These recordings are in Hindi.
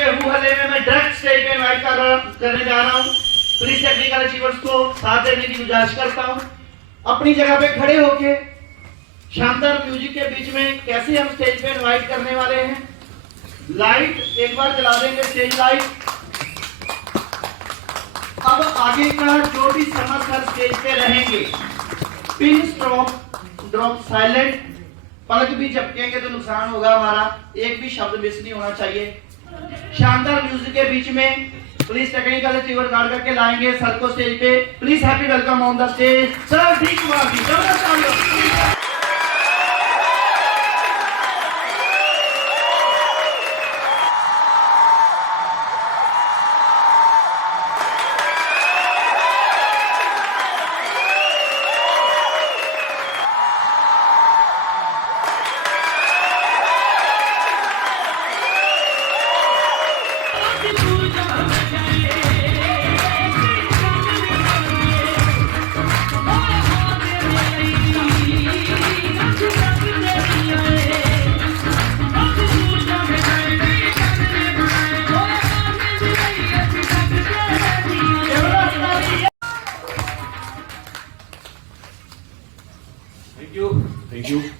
के हू हल्ले में मैं डायरेक्ट स्टेज पे इनवाइट करने जा रहा हूँ। पुलिस टेक्निकल अचीवर्स को साथ देने की गुजारिश करता हूँ। अपनी जगह पे खड़े होके शानदार म्यूजिक के बीच में कैसे हम स्टेज पे इनवाइट करने वाले हैं। लाइट एक बार जला देंगे, स्टेज लाइट। अब आगे का जो भी समर्थक स्टेज पे रहेंगे, पिन ड्रॉप साइलेंट, पलक भी झपकेंगे तो नुकसान होगा हमारा, एक भी शब्द मिस नहीं होना चाहिए। शानदार म्यूजिक के बीच में पुलिस टेक्निकल अचीवर गार्ड करके लाएंगे सर को स्टेज पे। Please happy welcome on the stage sir D Kumar ji.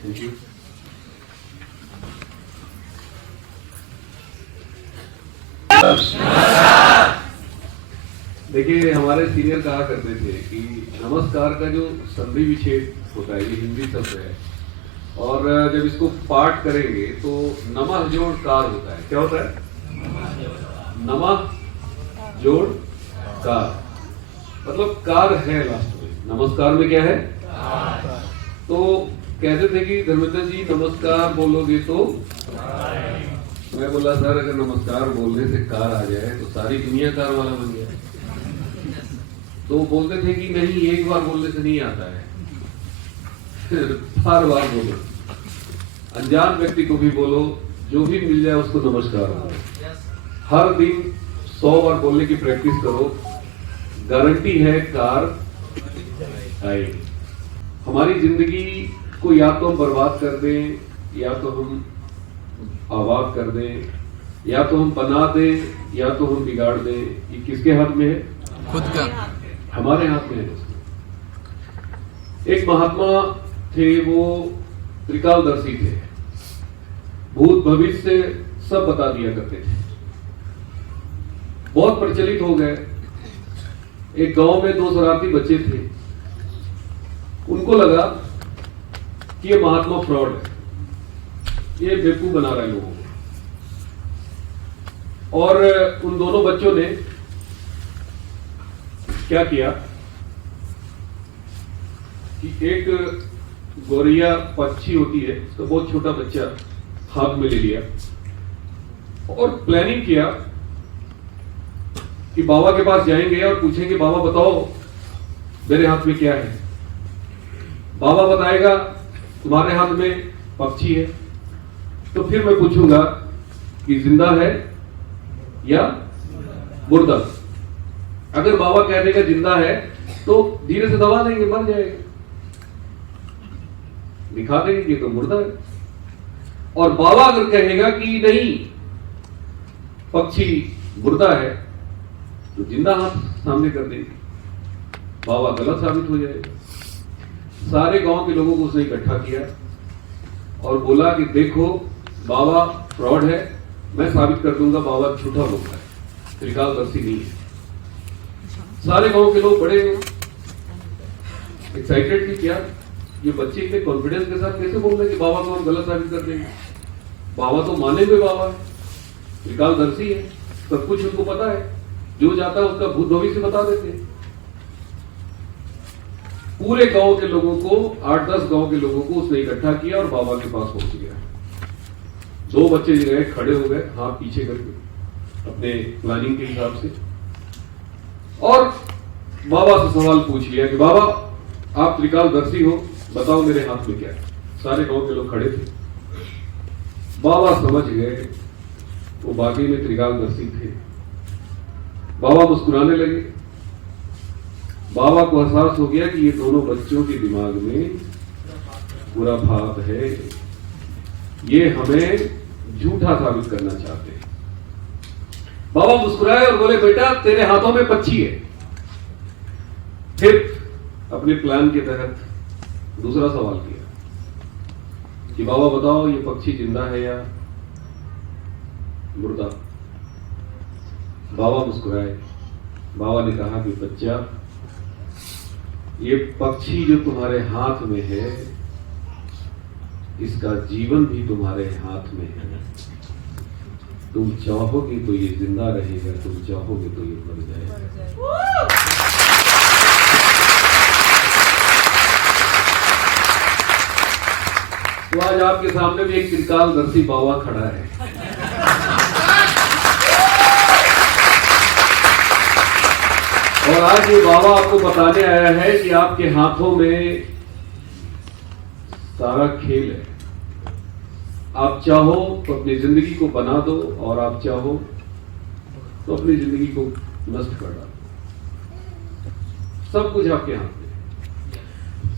Thank you. देखिए, हमारे सीनियर कहा करते थे कि नमस्कार का जो संधि विच्छेद होता है, ये हिंदी शब्द है, और जब इसको पाठ करेंगे तो नमः जोड़ कार होता है। क्या होता है? नमः जोड़ कार, मतलब कार है लास्ट में। नमस्कार में क्या है? तो कहते थे कि धर्मेंद्र जी नमस्कार बोलोगे तो, मैं बोला सर अगर नमस्कार बोलने से कार आ जाए तो सारी दुनिया कार वाला बन गया। तो बोलते थे कि नहीं, एक बार बोलने से नहीं आता है, बार बार बोलो, अनजान व्यक्ति को भी बोलो, जो भी मिल जाए उसको नमस्कार बोलो। हर दिन 100 बार बोलने की प्रैक्टिस करो, गारंटी है कार आएगी। हमारी जिंदगी को या तो हम बर्बाद कर दें, या तो हम आबाद कर दें, या तो हम बना दें, या तो हम बिगाड़ दें। ये किसके हाथ में है? खुद का, हमारे हाथ में है। एक महात्मा थे, वो त्रिकालदर्शी थे, भूत भविष्य सब बता दिया करते थे, बहुत प्रचलित हो गए। एक गांव में 2 शरारती बच्चे थे, उनको लगा कि ये महात्मा फ्रॉड है, ये बेवकूफ बना रहे लोगों को। और उन दोनों बच्चों ने क्या किया कि एक गौरैया पक्षी होती है, तो बहुत छोटा बच्चा हाथ में ले लिया और प्लानिंग किया कि बाबा के पास जाएंगे और पूछेंगे बाबा बताओ मेरे हाथ में क्या है। बाबा बताएगा तुम्हारे हाथ में पक्षी है, तो फिर मैं पूछूंगा कि जिंदा है या मुर्दा। अगर बाबा कह देगा जिंदा है तो धीरे से दबा देंगे, मर जाएगा, दिखा देंगे कि तो मुर्दा है। और बाबा अगर कहेगा कि नहीं पक्षी मुर्दा है तो जिंदा हाथ सामने कर देंगे, बाबा गलत साबित हो जाएगा। सारे गांव के लोगों को उसने इकट्ठा किया और बोला कि देखो बाबा फ्रॉड है, मैं साबित कर दूंगा बाबा झूठा बोलता है, त्रिकालदर्शी नहीं है। सारे गांव के लोग बड़े एक्साइटेड थे, क्या ये बच्चे इतने कॉन्फिडेंस के साथ कैसे बोल रहे हैं कि बाबा को हम गलत साबित कर देंगे। बाबा तो माने हुए बाबा है, त्रिकालदर्शी है, सब कुछ उनको पता है, जो जाता है उसका भूत भविष्य बता देते हैं। पूरे गांव के लोगों को, 8-10 गांव के लोगों को उसने इकट्ठा किया और बाबा के पास पहुंच गया। 2 बच्चे जो गए खड़े हो गए हाथ पीछे करके अपने प्लानिंग के हिसाब से, और बाबा से सवाल पूछ लिया कि बाबा आप त्रिकालदर्शी हो, बताओ मेरे हाथ में क्या है। सारे गांव के लोग खड़े थे। बाबा समझ गए वो बाकी में त्रिकालदर्शी थे। बाबा मुस्कुराने लगे। बाबा को एहसास हो गया कि ये दोनों बच्चों के दिमाग में पूरा भाव है, ये हमें झूठा साबित करना चाहते हैं। बाबा मुस्कुराए और बोले बेटा तेरे हाथों में पक्षी है। फिर अपने प्लान के तहत दूसरा सवाल किया कि बाबा बताओ ये पक्षी जिंदा है या मुर्दा। बाबा मुस्कुराए। बाबा ने कहा कि बच्चा ये पक्षी जो तुम्हारे हाथ में है इसका जीवन भी तुम्हारे हाथ में है। तुम चाहोगे तो ये जिंदा रहेगा, तुम चाहोगे तो ये मर जाएगा। तो आज आपके सामने भी एक त्रिकालदर्शी बाबा खड़ा है। और आज ये बाबा आपको बताने आया है कि आपके हाथों में सारा खेल है। आप चाहो तो अपनी जिंदगी को बना दो और आप चाहो तो अपनी जिंदगी को नष्ट कर डालो। सब कुछ आपके हाथ में।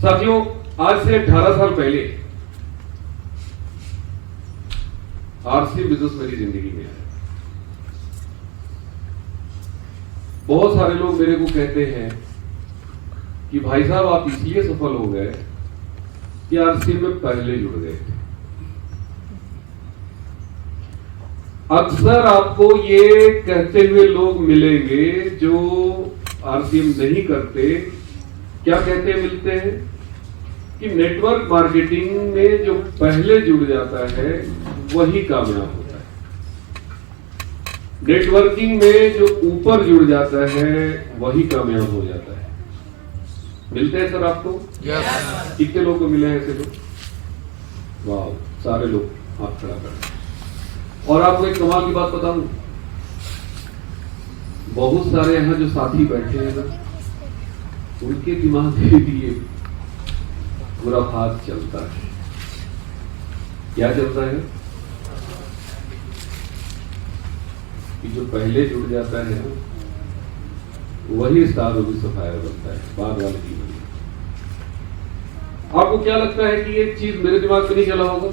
साथियों, आज से 18 साल पहले आरसी बिजनेस मेरी जिंदगी में आया। बहुत सारे लोग मेरे को कहते हैं कि भाई साहब आप इसलिए सफल हो गए कि आरसी में पहले जुड़ गए थे। अक्सर आपको ये कहते हुए लोग मिलेंगे जो आरसीएम नहीं करते। क्या कहते मिलते हैं कि नेटवर्क मार्केटिंग में जो पहले जुड़ जाता है वही कामयाब होता है। नेटवर्किंग में जो ऊपर जुड़ जाता है वही कामयाब हो जाता है। मिलते हैं सर आपको? yes. कितने लोग को मिले हैं ऐसे लोग? वाह, सारे लोग हाथ खड़ा कर। और आपको एक कमाल की बात बताऊं, बहुत सारे यहां जो साथी बैठे हैं ना, उनके दिमाग में भी ये पूरा हाथ चलता है। क्या चलता है कि जो पहले जुड़ जाता है ना वही स्टार भी सफायर बनता है, बाद वाले की बनी। आपको क्या लगता है कि ये चीज मेरे दिमाग में नहीं चला होगा?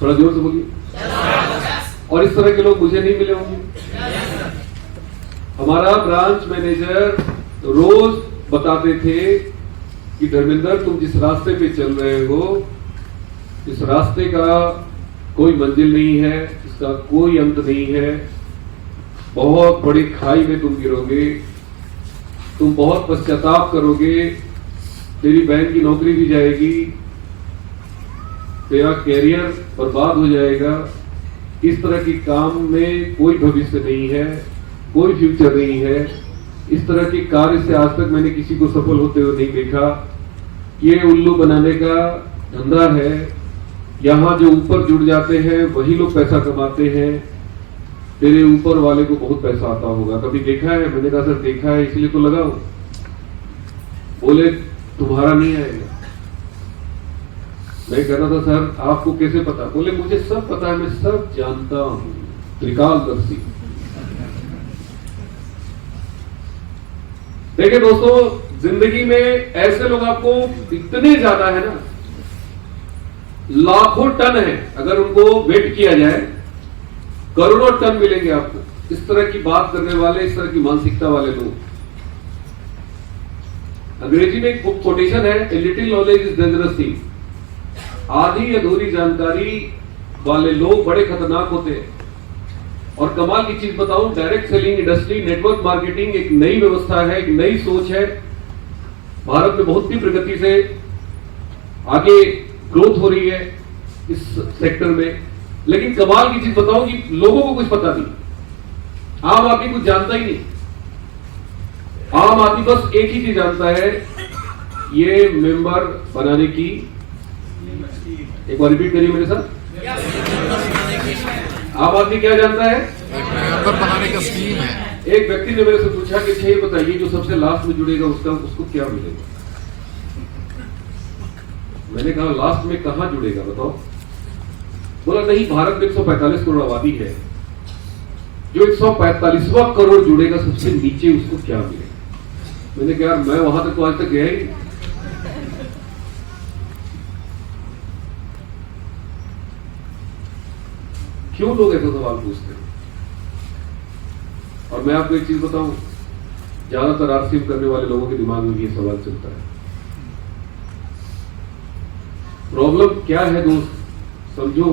थोड़ा जोर से बोलिए। और इस तरह के लोग मुझे नहीं मिले होंगे। हमारा ब्रांच मैनेजर रोज बताते थे कि धर्मेंद्र तुम जिस रास्ते पे चल रहे हो इस रास्ते का कोई मंजिल नहीं है, इसका कोई अंत नहीं है। बहुत बड़ी खाई में तुम गिरोगे, तुम बहुत पश्चाताप करोगे, तेरी बैंक की नौकरी भी जाएगी, तेरा कैरियर बर्बाद हो जाएगा। इस तरह की काम में कोई भविष्य नहीं है, कोई फ्यूचर नहीं है। इस तरह के कार्य से आज तक मैंने किसी को सफल होते हुए नहीं देखा। ये उल्लू बनाने का धंधा है। यहां जो ऊपर जुड़ जाते हैं वही लोग पैसा कमाते हैं। तेरे ऊपर वाले को बहुत पैसा आता होगा, कभी देखा है? मैंने कहा सर देखा है इसलिए तो लगाओ। बोले तुम्हारा नहीं आएगा। मैं कह रहा था सर आपको कैसे पता? बोले मुझे सब पता है, मैं सब जानता हूं। त्रिकालदर्शी। देखिए दोस्तों, जिंदगी में ऐसे लोग आपको इतने ज्यादा है ना, लाखों टन है। अगर उनको वेट किया जाए करोड़ों टन मिलेंगे आपको। इस तरह की बात करने वाले, इस तरह की मानसिकता वाले लोग। अंग्रेजी में एक कोटेशन है, a little knowledge is dangerous thing. आधी अधूरी जानकारी वाले लोग बड़े खतरनाक होते हैं। और कमाल की चीज बताऊं, direct selling industry, network marketing एक नई व्यवस्था है, एक नई सोच है। भारत में बहुत तीव्र गति से आगे ग्रोथ हो रही है इस सेक्टर में। लेकिन कमाल की चीज बताऊं कि लोगों को कुछ पता नहीं। आम आदमी कुछ जानता ही नहीं। आम आदमी बस एक ही चीज जानता है, ये मेंबर बनाने की, एक बार रिपीट करिए मेरे साथ। आम आदमी क्या जानता है? मेंबर बनाने का स्कीम है। एक व्यक्ति ने मेरे से पूछा कि अच्छा ये बताइए जो सबसे लास्ट में जुड़ेगा उसको क्या मिलेगा? मैंने कहा लास्ट में कहां जुड़ेगा बताओ? बोला नहीं, भारत में 145 करोड़ आबादी है, जो 145वां करोड़ जुड़ेगा सबसे नीचे उसको क्या मिलेगा? मैंने कहा यार मैं वहां तक तो आज तक गया ही नहीं। क्यों लोग ऐसा सवाल पूछते हैं? और मैं आपको एक चीज बताऊं, ज्यादातर आरसीएम करने वाले लोगों के दिमाग में ये सवाल चलता है। प्रॉब्लम क्या है दोस्त, समझो,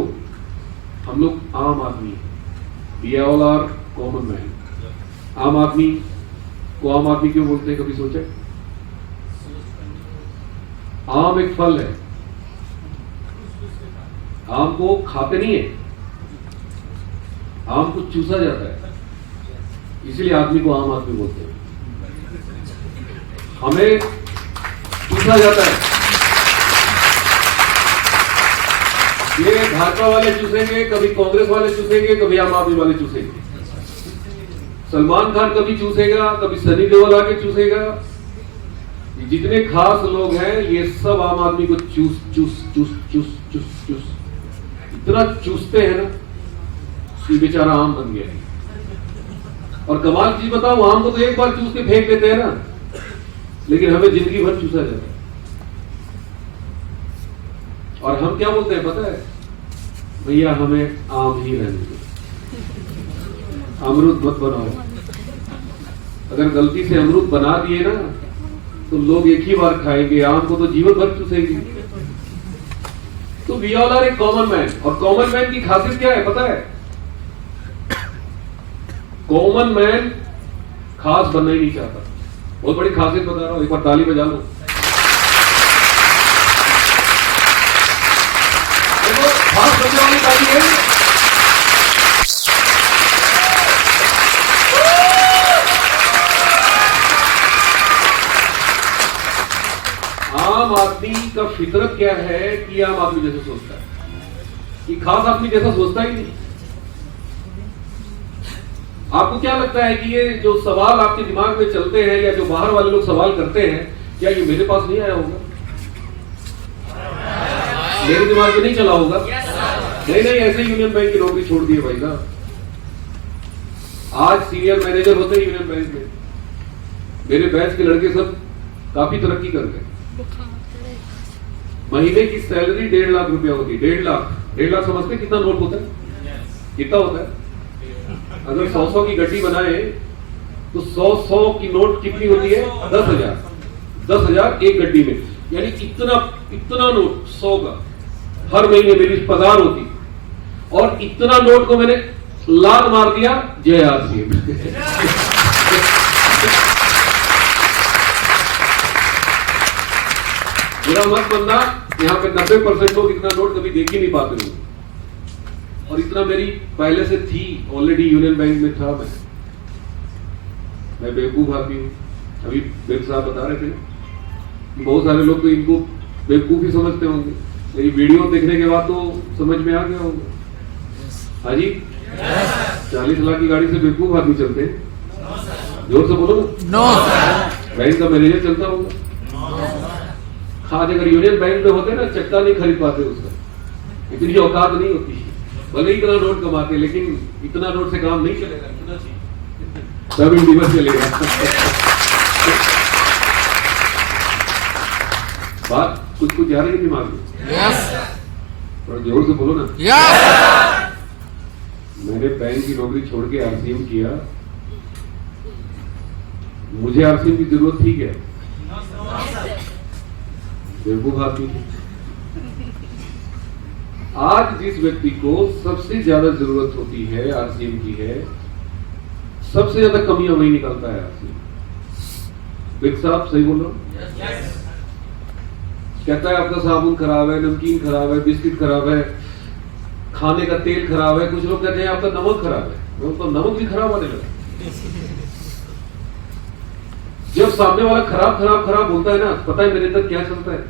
हम लोग आम आदमी हैं, we all are common man. आम आदमी को आम आदमी क्यों बोलते हैं, कभी सोचे? आम एक फल है, आम को खाते नहीं है, आम को चूसा जाता है, इसलिए आदमी को आम आदमी बोलते हैं। हमें चूसा जाता है, ये भाजपा वाले चूसेंगे, कभी कांग्रेस वाले चूसेंगे, कभी आम आदमी वाले चूसेंगे। सलमान खान कभी चूसेगा, कभी सनी देओल आके चूसेगा। ये जितने खास लोग हैं ये सब आम आदमी को चूस चूस चूस चूस चूस चूस इतना चूसते हैं ना कि बेचारा आम बन गया। और कमाल की चीज बताओ, आम को तो एक बार चूस के फेंक देते हैं ना, लेकिन हमें जिंदगी भर चूसा जाता है। और हम क्या बोलते हैं पता है, भैया हमें आम ही रहने दो, अमरूद मत बनाओ। अगर गलती से अमरूद बना दिए ना तो लोग एक ही बार खाएंगे, आम को तो जीवन भर चूसेंगे। तो we all are a common man. और कॉमन मैन की खासियत क्या है पता है? कॉमन मैन खास बनना ही नहीं चाहता। बहुत बड़ी खासियत बता रहा हूं, एक बार ताली बजा लो। देखो खास बनने वाली ताली है। आम आदमी का फितरत क्या है कि आम आदमी जैसा सोचता है, कि खास आदमी जैसा सोचता ही नहीं। आपको क्या लगता है कि ये जो सवाल आपके दिमाग में चलते हैं या जो बाहर वाले लोग सवाल करते हैं, क्या ये मेरे पास नहीं आया होगा? मेरे दिमाग में नहीं चला होगा? नहीं नहीं, ऐसे यूनियन बैंक की नौकरी छोड़ दी है भाई साहब। आज सीनियर मैनेजर होते हैं यूनियन बैंक में। मेरे बैच के लड़के सब काफी तरक्की कर गए। महीने की सैलरी 1.5 लाख रुपया होती है। 1.5 लाख समझते कितना नोट होता है? कितना होता है? अगर 100 की गड्डी बनाए तो 100 की नोट कितनी होती है? 10,000। 10,000 एक गड्डी में, यानी इतना नोट 100 का हर महीने मेरी पगार होती। और इतना नोट को मैंने लात मार दिया, जय आरसीएम। मेरा मत बनना, यहाँ पे 90% लोग इतना नोट कभी देख ही नहीं पाते होंगे। और इतना मेरी पहले से थी, ऑलरेडी यूनियन बैंक में था मैं बेवकूफ आदमी हूँ। अभी बेग साहब बता रहे थे, बहुत सारे लोग तो इनको बेवकूफ ही समझते होंगे, लेकिन वीडियो देखने के बाद तो समझ में आ गया होगा। हाँ जी, 40 लाख की गाड़ी से बेवकूफ आदमी चलते हैं? जोर से बोलो ना। बैंक का मैनेजर चलता होगा। आज अगर यूनियन बैंक में होते ना, चक्का नहीं खरीद पाते उसका, इतनी औकात नहीं होती। भले ही इतना नोट कमाते, लेकिन इतना नोट से काम नहीं चलेगा, इतना चाहिए तब इंडिवर चलेगा। बात कुछ कुछ जा रही है दिमाग में? और जोर से बोलो ना। मैंने बैंक की नौकरी छोड़ के आरसीएम किया। मुझे आरसीएम की जरूरत थी क्या? बेवकूफ आदमी थे। आज जिस व्यक्ति को सबसे ज्यादा जरूरत होती है आरसीएम की है, सबसे ज्यादा कमियां वही निकालता है आरसीएम। बिग साहब सही बोल रहा हूं? कहता है आपका साबुन खराब है, नमकीन खराब है, बिस्किट खराब है, खाने का तेल खराब है। कुछ लोग कहते हैं आपका नमक खराब है, तो नमक भी खराब आने लगा। जब सामने वाला खराब खराब खराब बोलता है ना, पता है मेरे अंदर क्या चलता है?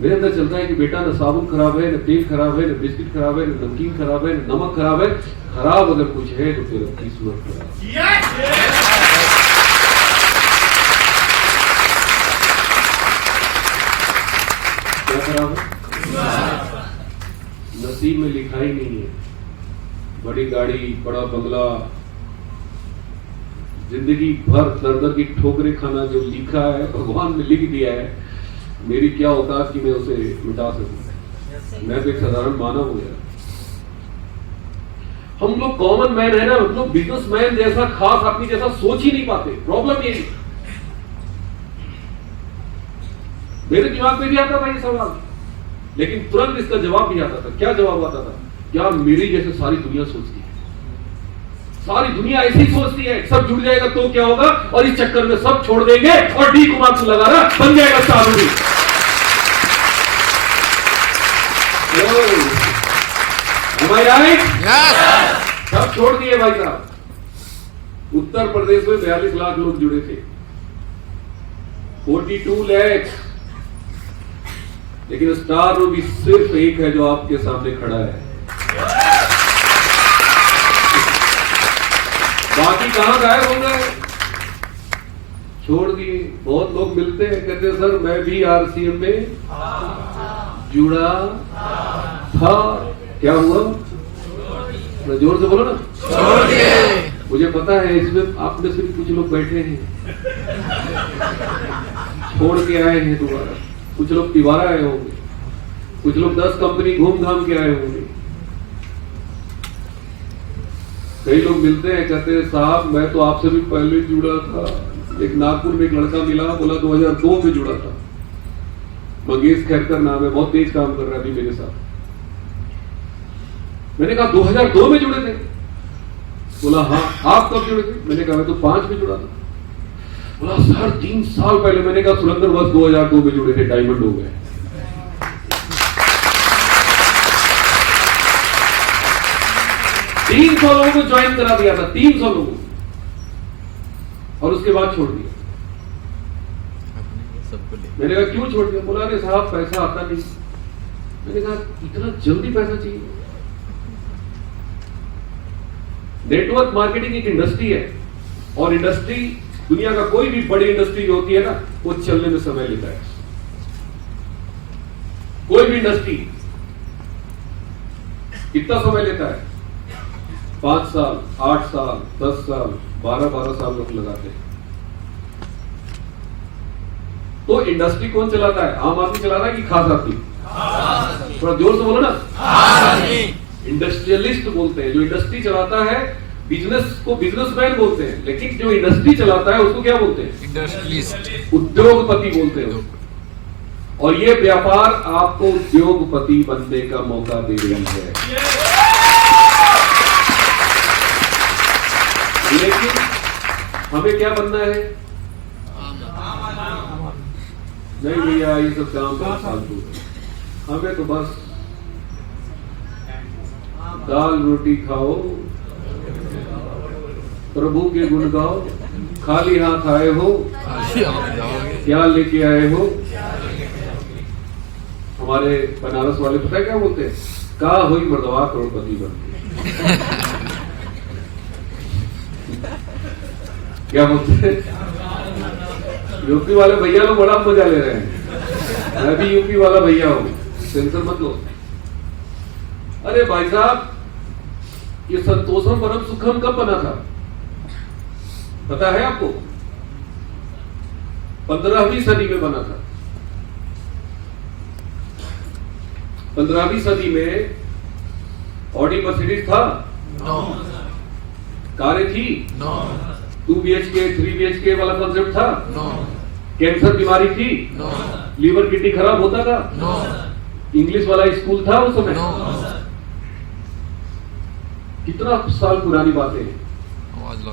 मेरे अंदर चलता है कि बेटा न साबुन खराब है, न तेल खराब है, न बिस्किट खराब है, न नमकीन खराब है, न नमक खराब है। खराब अगर कुछ है तो तेरा किस्मत खराब। क्या खराब है? नसीब में लिखा ही नहीं है। बड़ी गाड़ी, बड़ा बंगला, जिंदगी भर दर दर की ठोकरें खाना, जो लिखा है भगवान ने लिख दिया है, मेरी क्या औकात कि मैं उसे मिटा सकूं। मैं तो एक साधारण मानव हूं यार। हम लोग कॉमन मैन है ना, हम लोग बिजनेसमैन जैसा खास आदमी जैसा सोच ही नहीं पाते। प्रॉब्लम यही, मेरे दिमाग में भी आता था ये सवाल, लेकिन तुरंत इसका जवाब भी आता था। क्या जवाब आता था? क्या मेरी जैसे सारी दुनिया सोचती है, सारी दुनिया ऐसे ही सोचती है, सब जुड़ जाएगा तो क्या होगा, और इस चक्कर में सब छोड़ देंगे और डी कुमार को लगाना बन जाएगा चालू। Yes. सब छोड़ दिए भाई साहब। उत्तर प्रदेश में 42 लाख लोग जुड़े थे, 42 लाख, लेकिन स्टार रूबी सिर्फ एक है जो आपके सामने खड़ा है, बाकी कहां गायब हो गए, छोड़ दिए। बहुत लोग मिलते हैं, कहते हैं सर मैं भी आरसीएम में जुड़ा था, क्या हुआ? जोर से बोलो ना, छोड़ दिए। मुझे पता है इसमें आप में से भी कुछ लोग बैठे हैं, छोड़ के आए हैं दोबारा, कुछ लोग तिवारा आए होंगे, कुछ लोग 10 कंपनी घूम घाम के आए होंगे। कई लोग मिलते हैं, कहते हैं साहब मैं तो आपसे भी पहले जुड़ा था। एक नागपुर में एक लड़का मिला, बोला 2002 में जुड़ा था, मंगेश खैरकर नाम है, बहुत तेज काम कर रहा है अभी मेरे साथ। मैंने कहा 2002 में जुड़े थे? बोला हाँ। आप कब जुड़े थे? मैंने कहा मैं तो 5 में जुड़ा था। बोला सर 3 साल पहले। मैंने कहा सुरेंद्र बस 2002 में जुड़े थे, डायमंड हो गए। तीन 300 लोगों को ज्वाइन करा दिया था, 300 लोगों को, और उसके बाद छोड़ दिया। मैंने कहा क्यों छोड़ दिया? बोला अरे साहब पैसा आता नहीं। मैंने कहा इतना जल्दी पैसा चाहिए? नेटवर्क मार्केटिंग एक इंडस्ट्री है, और इंडस्ट्री दुनिया का कोई भी बड़ी इंडस्ट्री जो होती है ना, वो चलने में समय लेता है। कोई भी इंडस्ट्री कितना समय लेता है? 5 साल, 8 साल, 10 साल, 12 साल लोग लगाते हैं। तो इंडस्ट्री कौन चलाता है? आम आदमी चला रहा है कि खास आदमी? थोड़ा जोर से बोलो ना। इंडस्ट्रियलिस्ट बोलते हैं, जो इंडस्ट्री चलाता है। बिजनेस को बिजनेसमैन बोलते हैं, लेकिन जो इंडस्ट्री चलाता है उसको क्या बोलते हैं? इंडस्ट्रियलिस्ट, उद्योगपति बोलते हैं। और ये व्यापार आपको उद्योगपति बनने का मौका दे रही है। लेकिन हमें क्या बनना है? नहीं भैया ये सब काम बहुत फालतू है, हमें तो बस दाल रोटी खाओ, प्रभु के गुण गाओ, खाली हाथ आए हो, क्या लेके आए हो? हमारे बनारस वाले पता है क्या बोलते हैं? का हुई मर्दवा करोड़पति बनते। क्या बोलते हैं? यूपी वाले भैया लोग बड़ा मजा ले रहे हैं। मैं भी यूपी वाला भैया हूं, टेंशन मत लो। अरे भाई साहब, ये संतोषम परम सुखम कब बना था पता है आपको? 15वीं सदी में बना था। 15वीं सदी में ऑडी मर्सिडीज था? नो। कारें थी? नो। 2 BHK 3 BHK वाला कॉन्सेप्ट था? नो। कैंसर बीमारी थी? नो। लीवर किडनी खराब होता था? नो। इंग्लिश वाला स्कूल था उस समय? नो। कितना साल पुरानी बातें हैं।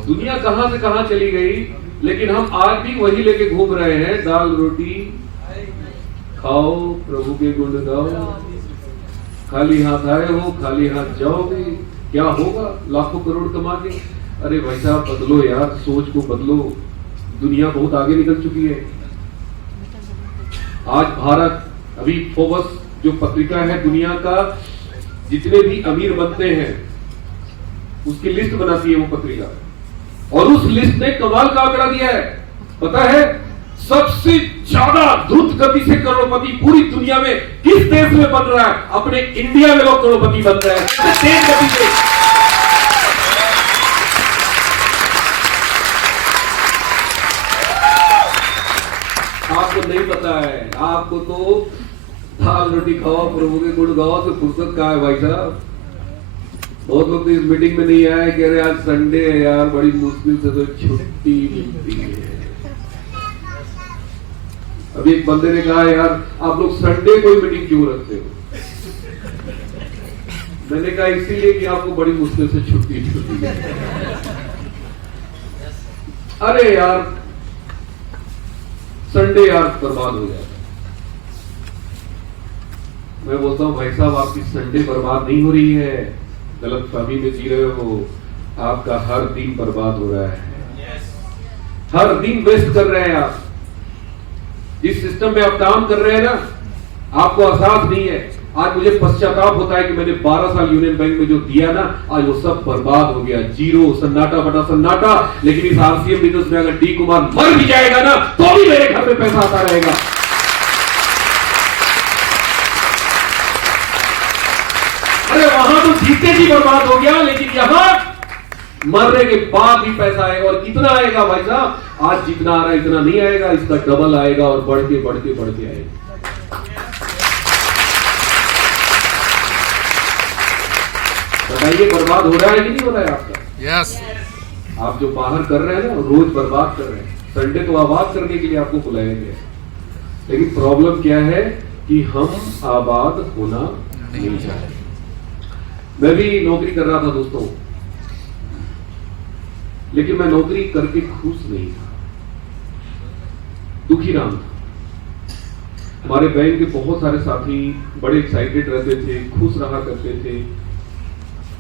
दुनिया कहां से कहां चली गई, लेकिन हम आज भी वही लेके घूम रहे हैं। दाल रोटी खाओ, प्रभु के गुण गाओ, खाली हाथ आए हो, खाली हाथ जाओगे, क्या होगा लाखों करोड़ कमा के? अरे भाई साहब बदलो यार, सोच को बदलो। दुनिया बहुत आगे निकल चुकी है। आज भारत अभी फोर्ब्स जो पत्रिका है दुनिया का जितने भी अमीर बनते हैं उसकी लिस्ट बनाती है वो पत्रिका, और उस लिस्ट ने कमाल का आंकड़ा दिया है। पता है सबसे ज्यादा द्रुत गति से करोड़पति पूरी दुनिया में किस देश में बन रहा है? अपने इंडिया में लोग करोड़पति बन रहे हैं तेज गति से। आपको नहीं पता है, आपको तो दाल रोटी खाओ, प्रभु के गुण गाओ से फुर्सत कहां है भाई साहब? बहुत लोग तो इस मीटिंग में नहीं आए, कह रहे आज संडे है यार, बड़ी मुश्किल से तो छुट्टी मिलती है। अभी एक बंदे ने कहा यार आप लोग संडे कोई मीटिंग क्यों रखते हो? मैंने कहा इसीलिए कि आपको बड़ी मुश्किल से छुट्टी मिलती है। अरे यार संडे यार बर्बाद हो जाता है। मैं बोलता हूं भाई साहब आपकी संडे बर्बाद नहीं हो रही है, गलत फहमी में जी रहे हो। आपका हर दिन बर्बाद हो रहा है, हर दिन वेस्ट कर रहे हैं आप। जिस सिस्टम में आप काम कर रहे हैं ना, आपको एहसास नहीं है। आज मुझे पश्चाताप होता है कि मैंने 12 साल यूनियन बैंक में जो दिया ना, आज वो सब बर्बाद हो गया, जीरो, सन्नाटा बटा सन्नाटा। लेकिन इस आरसीएम बिजनेस में अगर डी कुमार मर भी जाएगा ना, तो भी मेरे घर में पैसा आता रहेगा। अरे वहां तो जीते जी बर्बाद हो गया, लेकिन यहां मरने के बाद भी पैसा आएगा। और कितना आएगा भाई साहब? आज जितना आ रहा है इतना नहीं आएगा, इसका डबल आएगा और बढ़ के बढ़ के बढ़ के आएगा। बताइए बर्बाद हो रहा है कि नहीं हो रहा है आपका? यस। आप जो बाहर कर रहे हैं ना, रोज बर्बाद कर रहे हैं। संडे तो आबाद करने के लिए आपको बुलाया गया, लेकिन प्रॉब्लम क्या है कि हम आबाद होना नहीं चाहते। मैं भी नौकरी कर रहा था दोस्तों, लेकिन मैं नौकरी करके खुश नहीं था, दुखी राम था। हमारे बैंक के बहुत सारे साथी बड़े एक्साइटेड रहते थे, खुश रहा करते थे।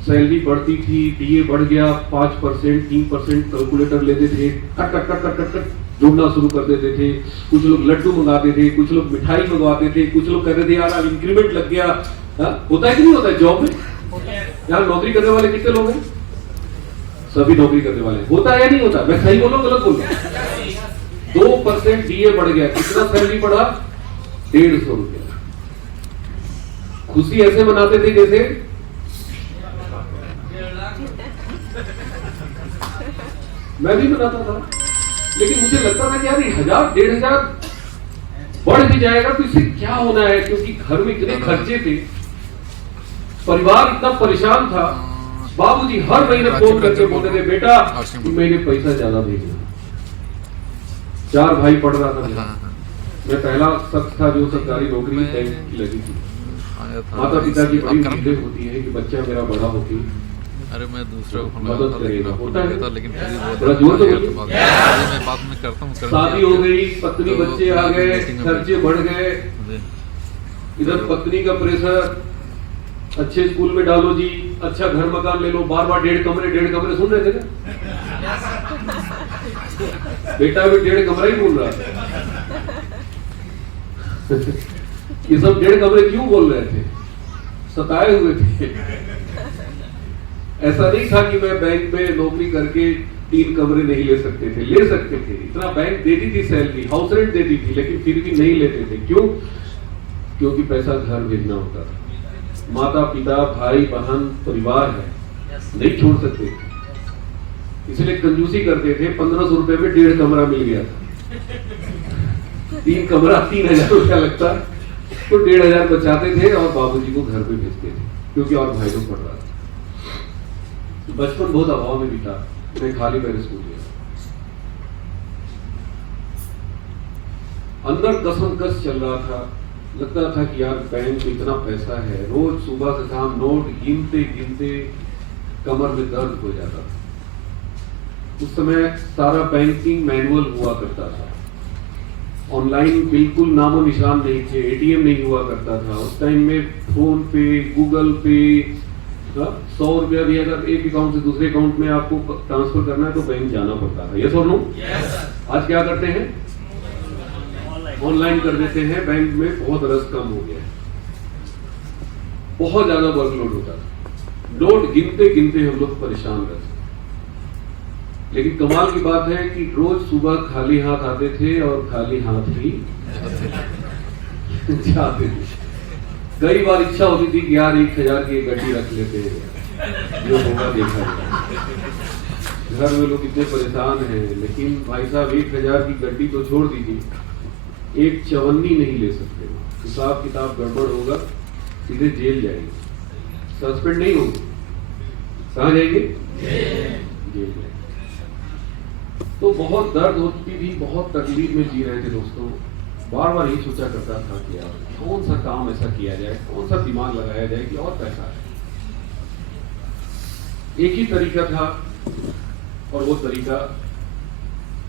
सैलरी बढ़ती थी, डीए बढ़ गया 5%, 3%, कैलकुलेटर लेते थे, cut cut cut cut cut cut जोड़ना शुरू कर देते थे। कुछ लोग लड्डू मंगाते थे, कुछ लोग मिठाई मंगवाते थे, कुछ लोग कहते थे यार अब इंक्रीमेंट लग गया। होता है कि नहीं होता है जॉब में? यार नौकरी करने वाले कितने लोग हैं? सभी नौकरी करने वाले हैं। होता है या नहीं होता? मैं सही बोल रहा हूं गलत बोल रहा हूं? 2% डीए बढ़ गया, कितना सैलरी बढ़ा? 150 रुपया। खुशी ऐसे मनाते थे जैसे मैं भी मनाता था, लेकिन मुझे लगता था कि यार 1000 1500 बढ़ भी जाएगा तो इससे क्या होना है, क्योंकि घर में इतने खर्चे थे, परिवार इतना परेशान था। बाबूजी हर महीने फोन करके बोलते थे बेटा मैंने पैसा ज्यादा भेजना। 4 भाई पढ़ रहा था मेरा, मैं पहला शख्स था जो सरकारी नौकरी बैंक की लगी थी। माता पिता की बड़ी उम्मीदें होती है कि बच्चा मेरा बड़ा होके अरे मैं दूसरे को मदद करेगा, होता है। लेकिन थोड़ा जोर से बोलिए। मैं बाद में करता हूँ। शादी हो गई, पत्नी बच्चे आ गए, खर्चे बढ़ गए, इधर पत्नी का प्रेशर, अच्छे स्कूल में डालो जी, अच्छा घर मकान ले लो, बार बार 1.5 कमरे सुन रहे थे ना? बेटा भी 1.5 कमरा ही बोल रहा था। ये सब 1.5 कमरे क्यों बोल रहे थे? सताए हुए थे। ऐसा नहीं था कि मैं बैंक में नौकरी करके 3 कमरे नहीं ले सकते थे, ले सकते थे। इतना बैंक देती थी सैलरी, हाउस रेंट देती थी, लेकिन फिर भी नहीं लेते थे। क्यों? क्योंकि पैसा घर भेजना होता था। माता पिता भाई बहन परिवार है, नहीं छोड़ सकते, इसलिए कंजूसी करते थे। 1500 रुपए में 1.5 कमरा मिल गया था। 3 कमरा 3000 रुपया लगता, तो 1500 बचाते थे और बाबूजी को घर पे भेजते थे, क्योंकि और भाई को पढ़ रहा था। बचपन बहुत अभाव में बीता, मैं खाली पैर स्कूल गया। अंदर कसमकस चल रहा था, लगता था कि यार बैंक में इतना पैसा है, रोज सुबह से शाम नोट गिनते गिनते कमर में दर्द हो जाता था। उस समय सारा बैंकिंग मैनुअल हुआ करता था, ऑनलाइन बिल्कुल नामो निशान नहीं थे, एटीएम नहीं हुआ करता था। उस टाइम में फोन पे, गूगल पे, 100 रुपया भी अगर एक अकाउंट से दूसरे अकाउंट में आपको ट्रांसफर करना है तो बैंक जाना पड़ता था। यस और नो? आज क्या करते हैं? ऑनलाइन कर देते हैं। बैंक में बहुत रस कम हो गया, बहुत ज्यादा वर्कलोड होता था, नोट गिनते गिनते हम लोग परेशान रहते। लेकिन कमाल की बात है कि रोज सुबह खाली हाथ आते थे और खाली हाथ ही जाते थे। कई बार इच्छा होती थी कि यार 1000 की गड्डी रख लेते हैं, जो होगा देखा जाएगा। घर में लोग इतने परेशान हैं, लेकिन भाई साहब 1000 की गड्डी तो छोड़ दीजिए, एक चवन्नी नहीं ले सकते। हिसाब किताब गड़बड़ होगा, सीधे जेल जाएंगे, सस्पेंड नहीं होगी। कहाँ जाएंगे? जेल में। तो बहुत दर्द होती थी, बहुत तकलीफ में जी रहे थे दोस्तों। बार बार यही सोचा करता था कि यार कौन सा काम ऐसा किया जाए, कौन सा दिमाग लगाया जाए कि और पैसा है। एक ही तरीका था और वो तरीका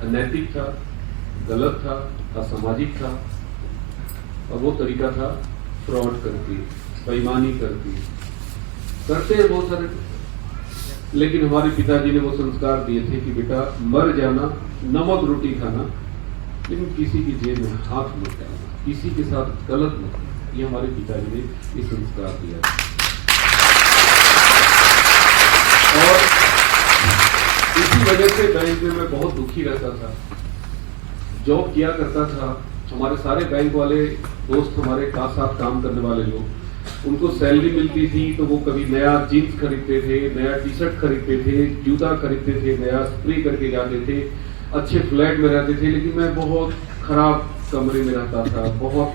अनैतिक था, गलत था, असामाजिक था, और वो तरीका था फ्रॉड करके, बेईमानी करते हैं बहुत सारे। लेकिन हमारे पिताजी ने वो संस्कार दिए थे कि बेटा मर जाना, नमक रोटी खाना, लेकिन किसी की जेब में हाथ मत डालना, किसी के साथ गलत मत करना। ये हमारे पिताजी ने ये संस्कार दिया। और इसी वजह से बैंक में मैं बहुत दुखी रहता था। जॉब किया करता था, हमारे सारे बैंक वाले दोस्त, हमारे साथ काम करने वाले लोग, उनको सैलरी मिलती थी तो वो कभी नया जीन्स खरीदते थे, नया टी शर्ट खरीदते थे, जूता खरीदते थे, नया स्प्रे करके जाते थे, अच्छे फ्लैट में रहते थे। लेकिन मैं बहुत खराब कमरे में रहता था, बहुत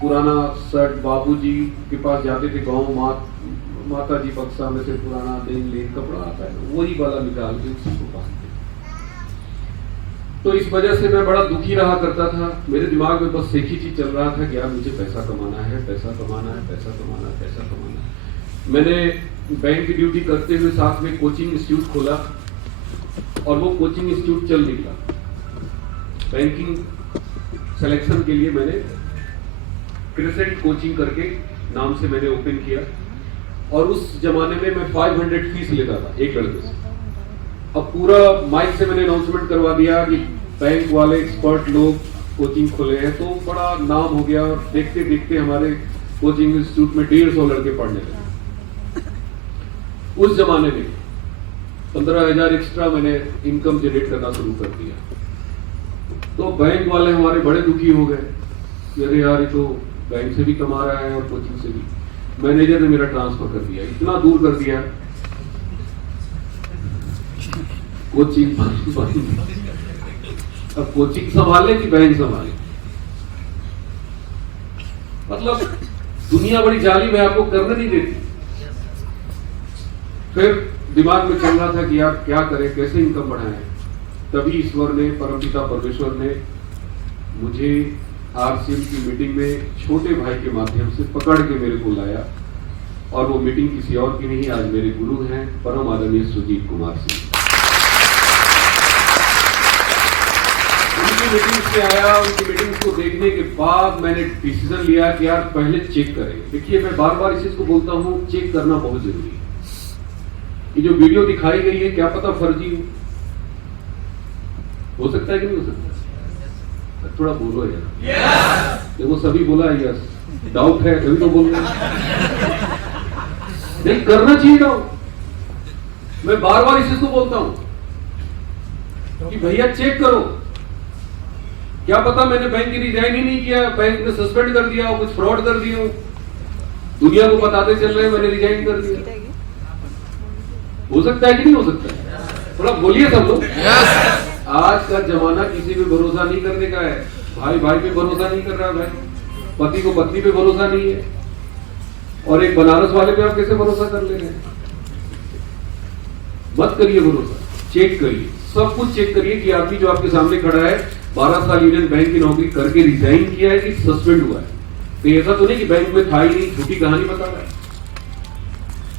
पुराना शर्ट, बाबूजी के पास जाते थे गाँव, माता जी बक्सा में से पुराना लेन कपड़ा आता है, वही वाला निकाल के उसी को पहनते। तो इस वजह से मैं बड़ा दुखी रहा करता था। मेरे दिमाग में बस एक ही चीज चल रहा था कि यार मुझे पैसा कमाना है, पैसा कमाना है, पैसा कमाना है, पैसा कमाना है। मैंने बैंक की ड्यूटी करते हुए साथ में कोचिंग इंस्टीट्यूट खोला और वो कोचिंग इंस्टीट्यूट चल निकला। बैंकिंग सिलेक्शन के लिए मैंने क्रिसेंट कोचिंग करके नाम से मैंने ओपन किया, और उस जमाने में मैं 500 फीस लेता था एक लड़के से। अब पूरा माइक से मैंने अनाउंसमेंट करवा दिया कि बैंक वाले एक्सपर्ट लोग कोचिंग खोले हैं, तो बड़ा नाम हो गया। और देखते देखते हमारे कोचिंग इंस्टीट्यूट में 150 लड़के पढ़ने लगे। उस जमाने में 15,000 एक्स्ट्रा मैंने इनकम जनरेट करना शुरू कर दिया। तो बैंक वाले हमारे बड़े दुखी हो गए कि अरे यार ये तो बैंक से भी कमा रहा है और कोचिंग से भी। मैनेजर ने मेरा ट्रांसफर कर दिया, इतना दूर कर दिया, कोचिंग अब कोचिंग संभाले कि बैंक संभाले। मतलब दुनिया बड़ी जालिम है, आपको करने नहीं देती। फिर दिमाग में चल रहा था कि यार क्या करें, कैसे इनकम बढ़ाएं। तभी ईश्वर ने, परमपिता परमेश्वर ने मुझे आरसीएम की मीटिंग में छोटे भाई के माध्यम से पकड़ के मेरे को लाया, और वो मीटिंग किसी और की नहीं, आज मेरे गुरु हैं परम आदरणीय सुजीत कुमार सिंह। उनकी मीटिंग से आया, उनकी मीटिंग को देखने के बाद मैंने डिसीजन लिया कि यार पहले चेक करें। देखिए मैं बार बार इस चीज को बोलता हूँ, चेक करना बहुत जरूरी है। ये जो वीडियो दिखाई गई है, क्या पता फर्जी हो सकता है कि नहीं हो सकता? थोड़ा बोलो यार। देखो सभी बोला यस, डाउट है तभी तो बोल रहे हैं। नहीं करना चाहिए डाउट। मैं बार बार इस चीज को बोलता हूं कि भैया चेक करो। क्या पता मैंने बैंक की रिजाइन ही नहीं किया, बैंक ने सस्पेंड कर दिया, कुछ फ्रॉड कर दिया, दुनिया को बताते चल रहे हैं मैंने रिजाइन कर दिया। हो सकता है कि नहीं हो सकता है? थोड़ा बोलिए सब लोग। आज का जमाना किसी पे भरोसा नहीं करने का है। भाई भाई पे भरोसा नहीं कर रहा, भाई पति को पत्नी पे भरोसा नहीं है, और एक बनारस वाले पे आप कैसे भरोसा कर ले रहे हैं? मत करिए भरोसा, चेक करिए, सब कुछ चेक करिए कि आदमी जो आपके सामने खड़ा है 12 साल यूनियन बैंक की नौकरी करके रिजाइन किया है कि सस्पेंड हुआ है। कहीं ऐसा तो नहीं कि बैंक में था ही नहीं, झूठी कहानी बता रहा है।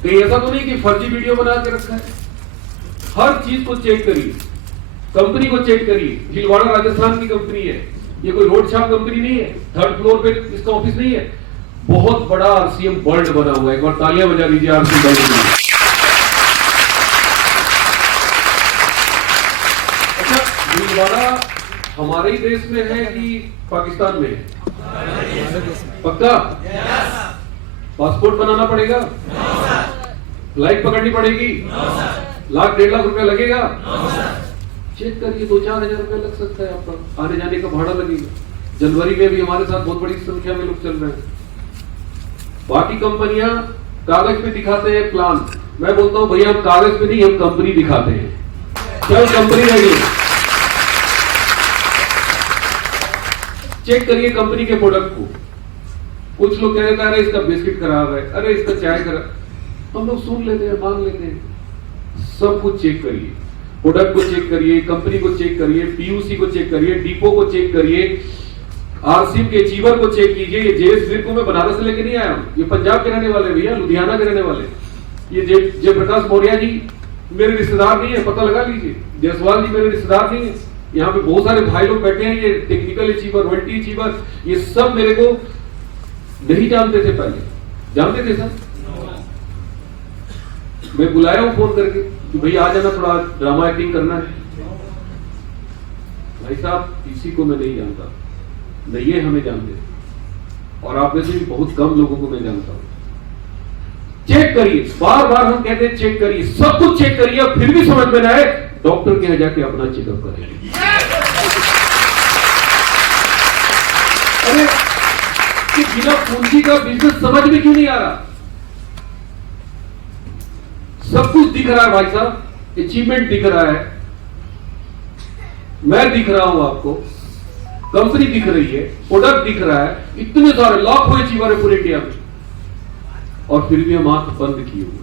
कहीं ऐसा तो नहीं कि फर्जी वीडियो बना के रखा है। हर चीज को चेक करिए, कंपनी को चेक करिए। भीलवाड़ा राजस्थान की कंपनी है, ये कोई रोड छाप कंपनी नहीं है, 3rd फ्लोर पे इसका ऑफिस नहीं है, बहुत बड़ा आरसीएम वर्ल्ड बना हुआ है। एक बार तालियां बजा दीजिए आरसीएम वर्ल्ड के लिए। अच्छा, भीलवाड़ा हमारे ही देश में है कि पाकिस्तान में है? पक्का? पासपोर्ट बनाना पड़ेगा? फ्लाइट पकड़नी पड़ेगी? लाख 1.5 लाख रुपया लगेगा? चेक करिए, 2-4 हजार रुपया लग सकता है आपका, आने जाने का भाड़ा लगेगा। जनवरी में भी हमारे साथ बहुत बड़ी संख्या में लोग चल रहे हैं। बाकी कंपनियां कागज पे दिखाते हैं प्लान, मैं बोलता हूं भैया हम कागज पे नहीं, हम कंपनी दिखाते हैं। चल कंपनी रहेगी। चेक करिए कंपनी के प्रोडक्ट को। कुछ लोग कह देता है अरे इसका बिस्किट खराब है, अरे इसका चाय खराब, हम लोग सुन लेते हैं, मान लेते हैं। सब कुछ चेक करिए, प्रोडक्ट को चेक करिए, कंपनी को चेक करिए, पीयूसी को चेक करिए, डिपो को चेक करिए, आरसीएम के अचीवर को चेक कीजिए। ये जेएस ग्रिड को मैं बनारस से लेके नहीं आया हूं, ये पंजाब के रहने वाले भैया, लुधियाना के रहने वाले। ये जयप्रकाश मौर्य जी मेरे रिश्तेदार नहीं है, पता लगा लीजिए। जायसवाल जी मेरे रिश्तेदार नहीं है। यहाँ पे बहुत सारे भाई लोग बैठे हैं, ये टेक्निकल अचीवर, वल्टी अचीवर, ये सब मेरे को नहीं जानते थे पहले। जानते थे सर? मैं बुलाया हूं फोन करके कि भैया आ जाना, थोड़ा ड्रामा एक्टिंग करना है। भाई साहब किसी को मैं नहीं जानता, न ये हमें जानते, और आप में से भी बहुत कम लोगों को मैं जानता हूं। चेक करिए, बार बार हम कहते हैं चेक करिए, सब कुछ चेक करिए, और फिर भी समझ में ना आए, डॉक्टर के यहाँ जाके अपना चेकअप करें। अरे कि बिना पूंजी का बिजनेस समझ में क्यों नहीं आ रहा? सब कुछ दिख रहा है भाई साहब, अचीवमेंट दिख रहा है, मैं दिख रहा हूं आपको, कंपनी दिख रही है, प्रोडक्ट दिख रहा है, इतने सारे लाखों अचीवर है पूरे इंडिया में, और फिर भी हम आंख बंद किए हुए।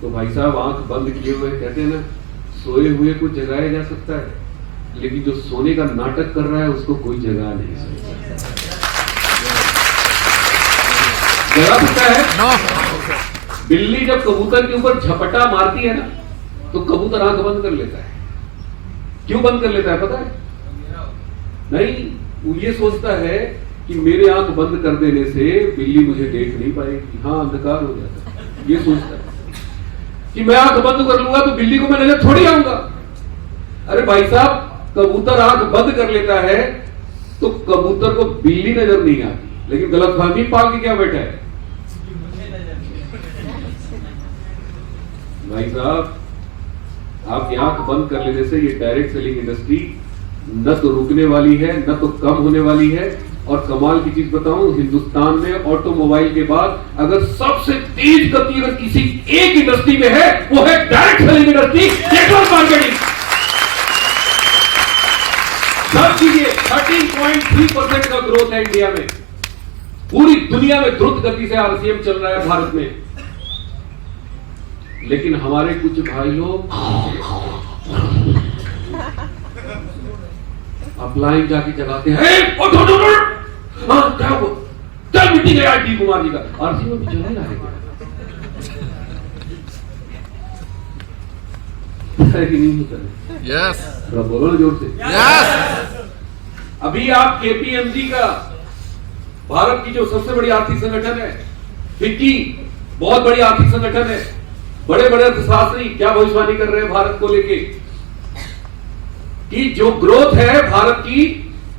तो भाई साहब आंख बंद किए हुए, कहते हैं ना, सोए हुए को जगाया जा सकता है, लेकिन जो सोने का नाटक कर रहा है उसको कोई जगा नहीं सकता। जगा सकता है? बिल्ली जब कबूतर के ऊपर झपटा मारती है ना, तो कबूतर आंख बंद कर लेता है। क्यों बंद कर लेता है पता है? नहीं, वो ये सोचता है कि मेरे आंख बंद कर देने से बिल्ली मुझे देख नहीं पाएगी, हाँ अंधकार हो जाता है। ये सोचता है कि मैं आंख बंद कर लूंगा तो बिल्ली को मैं नजर थोड़ी आऊंगा। अरे भाई साहब, कबूतर आंख बंद कर लेता है तो कबूतर को बिल्ली नजर नहीं आती, लेकिन गलतफहमी पाल के क्या बैठा है भाई साहब। आपकी आंख बंद कर लेने से ये डायरेक्ट सेलिंग इंडस्ट्री न तो रुकने वाली है, न तो कम होने वाली है। और कमाल की चीज बताऊं, हिंदुस्तान में ऑटोमोबाइल के बाद अगर सबसे तेज गति अगर किसी एक इंडस्ट्री में है, वो है direct selling industry, network marketing. सब चीजें 13.3% का ग्रोथ है इंडिया में। पूरी दुनिया में द्रुत गति से आरसीएम चल रहा है भारत में, लेकिन हमारे कुछ भाई लोग अपलाइन जाके जगाते हैं, क्या वो चल मीटिंग है डी कुमार जी का, आरसीएम में चला है क्या कि नहीं होता? यस, बोलो ना जोर से। यस। अभी आप केपीएमजी का, भारत की जो सबसे बड़ी आर्थिक संगठन है, फिक्की बहुत बड़ी आर्थिक संगठन है, बड़े बड़े अर्थशास्त्री क्या भविष्यवाणी कर रहे हैं भारत को लेके कि जो ग्रोथ है भारत की,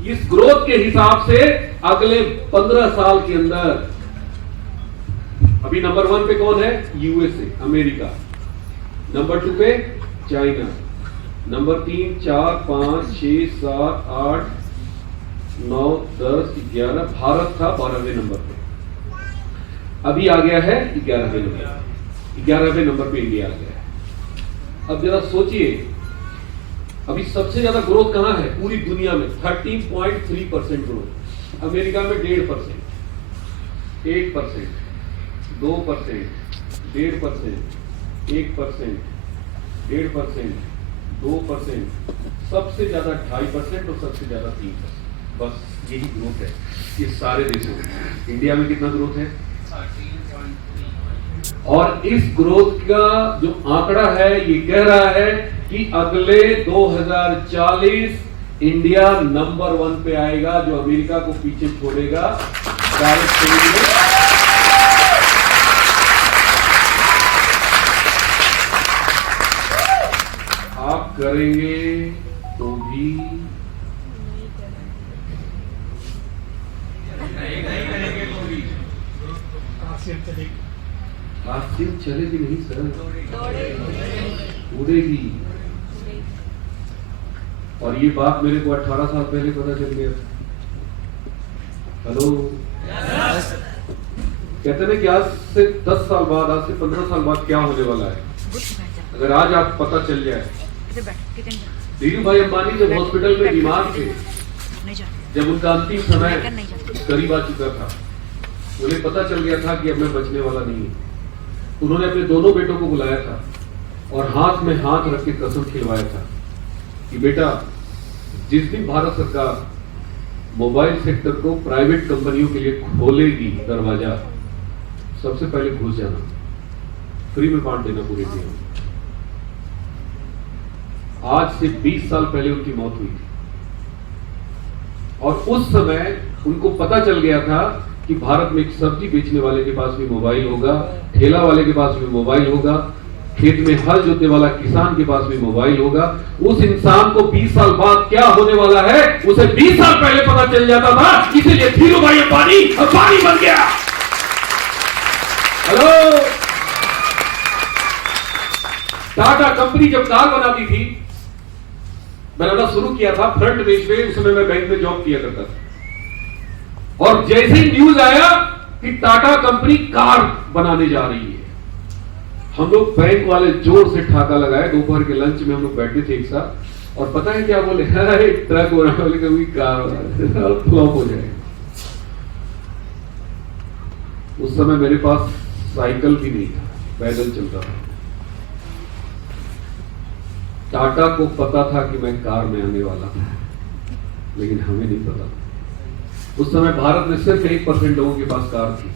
इस ग्रोथ के हिसाब से अगले 15 साल के अंदर, अभी नंबर 1 पे कौन है? USA, America. नंबर 2 पे चाइना। नंबर 3, 4, 5, 6, 7, 8, 9, 10, 11 भारत था 12वें नंबर पे, अभी आ गया है 11वें नंबर। 11वें नंबर पे इंडिया आ गया है। अब जरा सोचिए, अभी सबसे ज्यादा ग्रोथ कहां है पूरी दुनिया में? 13.3% ग्रोथ। अमेरिका में 1.5%, 1%, 2%, 1.5%, 1%, 1.5%, 2%, सबसे ज्यादा 2.5% और सबसे ज्यादा 3%। बस यही ग्रोथ है ये सारे देशों में। इंडिया में कितना ग्रोथ है? 13.3। और इस ग्रोथ का जो आंकड़ा है ये कह रहा है कि अगले 2040 इंडिया नंबर 1 पे आएगा, जो अमेरिका को पीछे छोड़ेगा डायरेक्ट सेलिंग में। आप करेंगे तो भी आरसीएम चलेगी नहीं सर, उड़ेगी। और ये बात मेरे को 18 साल पहले पता चल गया। हेलो, कहते हैं कि आज से 10 साल बाद, आज से 15 साल बाद क्या होने वाला है, अगर आज आप पता चल जाए। धीरू भाई अंबानी जब हॉस्पिटल में बीमार थे, जब उनका अंतिम समय करीब आ चुका था, उन्हें पता चल गया था कि अब मैं बचने वाला नहीं हूं। उन्होंने अपने दोनों बेटों को बुलाया था और हाथ में हाथ रख के कसम खिलवाया था कि बेटा, जिस दिन भारत सरकार मोबाइल सेक्टर को प्राइवेट कंपनियों के लिए खोलेगी दरवाजा, सबसे पहले घुस जाना, फ्री में बांट देना पूरे इंडिया में। आज से 20 साल पहले उनकी मौत हुई थी और उस समय उनको पता चल गया था कि भारत में एक सब्जी बेचने वाले के पास भी मोबाइल होगा, ठेला वाले के पास भी मोबाइल होगा, खेत में हल जोतने वाला किसान के पास भी मोबाइल होगा। उस इंसान को 20 साल बाद क्या होने वाला है उसे 20 साल पहले पता चल जाता था, इसीलिए धीरू भाई अंबानी बन गया। हेलो, टाटा कंपनी जब कार बनाती थी, बनाना शुरू किया था फ्रंट पेज पे, उस समय मैं बैंक में जॉब किया करता था और जैसे ही न्यूज आया कि टाटा कंपनी कार बनाने जा रही है, हम लोग बैंक वाले जोर से ठाका लगाए। दोपहर के लंच में हम लोग बैठे थे एक साथ और पता है क्या बोले, ट्रक बनाने वाले कभी कार फ्लॉप हो जाएगा। उस समय मेरे पास साइकिल भी नहीं था, पैदल चलता था। टाटा को पता था कि मैं कार में आने वाला था, लेकिन हमें नहीं पता। उस समय भारत में सिर्फ 1% लोगों के पास कार थी।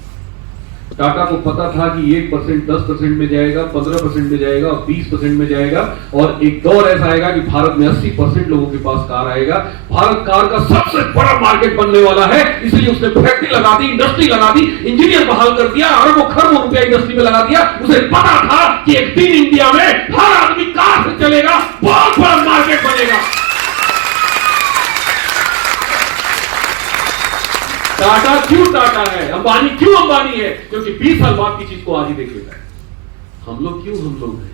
टाटा को पता था कि 1% 10% में जाएगा, 15% में जाएगा और 20% में जाएगा और एक दौर ऐसा आएगा कि भारत में 80% लोगों के पास कार आएगा। भारत कार का सबसे बड़ा मार्केट बनने वाला है, इसलिए उसने फैक्ट्री लगा दी, इंडस्ट्री लगा दी, इंजीनियर बहाल कर दिया, अरबों खरबों रुपया इंडस्ट्री में लगा दिया। उसे पता था कि एक दिन इंडिया में हर आदमी कार से चलेगा, बहुत बड़ा मार्केट बनेगा। टाटा क्यों टाटा है, अंबानी क्यों अंबानी है? क्योंकि 20 साल बाद की चीज को आज ही देख लेता है। हम लोग क्यों हम लोग हैं?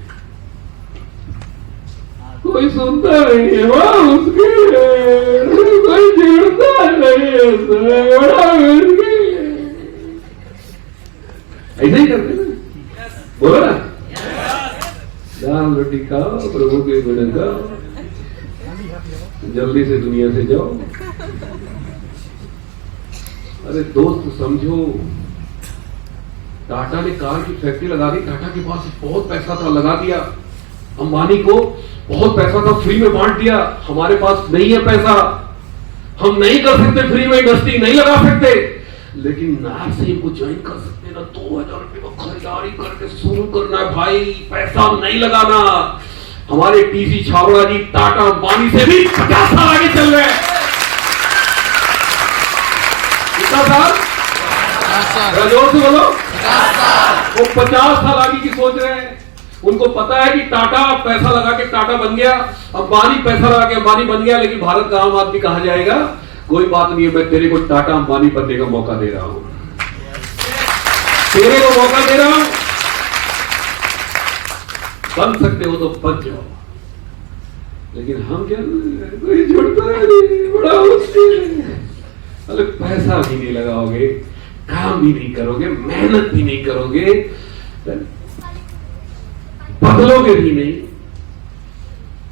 कोई सुनता नहीं है, उसकी कोई चिढ़ता नहीं है, बड़ा मुश्किल है। ऐसे ही करते ना, बोलो ना, दाल रोटी खाओ, प्रभु के गुण गाओ, जल्दी से दुनिया से जाओ। अरे दोस्त समझो, टाटा ने कार की फैक्ट्री लगा दी, टाटा के पास बहुत पैसा था, लगा दिया। अंबानी को बहुत पैसा था, फ्री में बांट दिया। हमारे पास नहीं है पैसा, हम नहीं कर सकते, फ्री में इंडस्ट्री नहीं लगा सकते, लेकिन नार से इनको ज्वाइन कर सकते ना। 2000 रुपए को खरीदारी करके शुरू करना है भाई, पैसा नहीं लगाना। हमारे टीसी छाबड़ा जी टाटा अंबानी से भी 50 साल आगे चल रहे हैं। जोर से बोलो, वो 50 साल आगे की सोच रहे हैं। उनको पता है कि टाटा पैसा लगा के टाटा बन गया, अंबानी पैसा लगा के अंबानी बन गया, लेकिन भारत का आम आदमी कहा जाएगा कोई बात नहीं है, मैं तेरे को टाटा अंबानी बनने का मौका दे रहा हूं, तेरे को मौका दे रहा हूं, बन सकते हो तो बन जाओ। लेकिन हम क्या, कोई जुड़ता नहीं, बड़ा मुश्किल। अरे पैसा भी नहीं लगाओगे, काम भी नहीं करोगे, मेहनत भी नहीं करोगे, बदलोगे भी नहीं,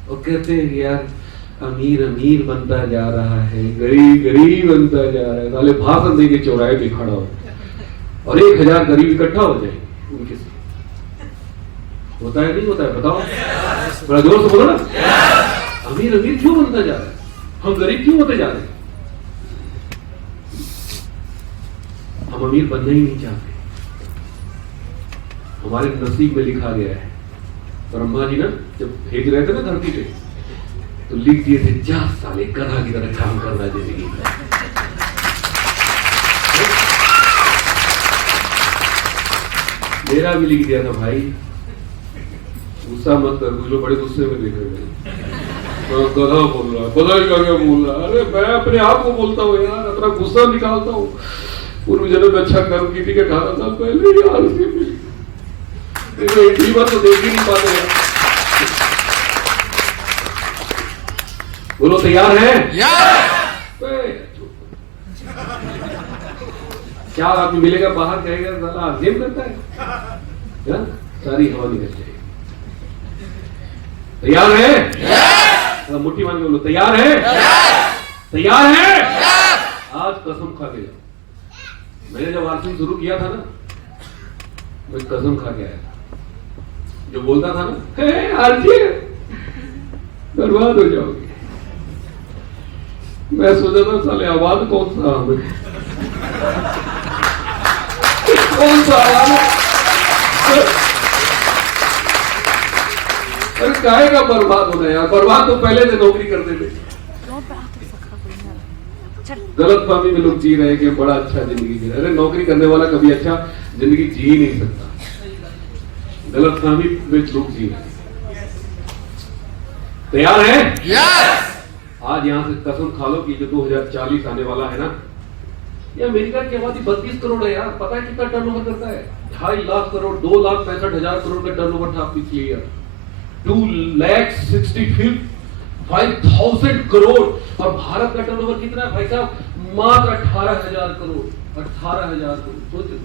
और कहते हैं कि यार अमीर अमीर बनता जा रहा है, गरीब गरीब बनता जा रहा है। साले भाषण देके चौराहे पे खड़ा हो और 1000 गरीब इकट्ठा हो जाएंगे उनके साथ। होता है नहीं होता है, बताओ, बड़ा जोर से बोलो ना। अमीर अमीर क्यों बनता जा रहा है, हम गरीब क्यों होते जा रहे हैं? हम अमीर बनना ही नहीं चाहते, हमारे नसीब में लिखा गया है। ब्रह्मा जी ना जब भेज रहे थे ना धरती पे, तो लिख दिए थे, जा साले गधा की तरह काम करना जिंदगी में। मेरा भी लिख दिया था भाई, गुस्सा मत कर, कुछ लोग बड़े गुस्से में देख रहे हैं, गधा बोल रहा है, पता नहीं क्या बोल रहा है। अरे मैं अपने आप को बोलता हूँ यार, अपना गुस्सा निकालता हूँ। पूर्व जन्म में अच्छा कर्म की थी कि 18 साल पहले यार, इतनी बार तो देख ही नहीं पाते यार। बोलो तैयार है? क्या आदमी मिलेगा बाहर, कहेगा साला अध्ययन करता है, सारी हवा निकल जाएगी। तैयार है? मुट्ठी मान के बोलो, तैयार है? तैयार है? आज कसम खा के जाओ। मैंने जब आरसी शुरू किया था ना, मैं कसम खा के आया था, जो बोलता था ना, आरजी बर्बाद हो जाओगे, मैं सोचा था साले आवाज कौन सा हमें कौन सा आवाज, अरे काहे का बर्बाद होना यार, बर्बाद तो पहले से नौकरी करते थे। गलत फहमी में लोग जी रहे हैं कि बड़ा अच्छा जिंदगी जी रहे, अरे नौकरी करने वाला कभी अच्छा जिंदगी जी ही नहीं सकता, गलत फहमी में लोग जी रहे हैं। तैयार है? यस। आज यहां से कसम खा लो कि जो 2040 आने वाला है ना, ये अमेरिका की आबादी 32 करोड़ है यार, पता है कितना टर्नओवर करता है? 2.5 लाख करोड़, 2,65,000 करोड़ का टर्नओवर था पिछले ईयर, 2,65,000 करोड़, और भारत का टर्नओवर कितना है भाई साहब? मात्र 18,000 करोड़, 18,000 करोड़। सोचो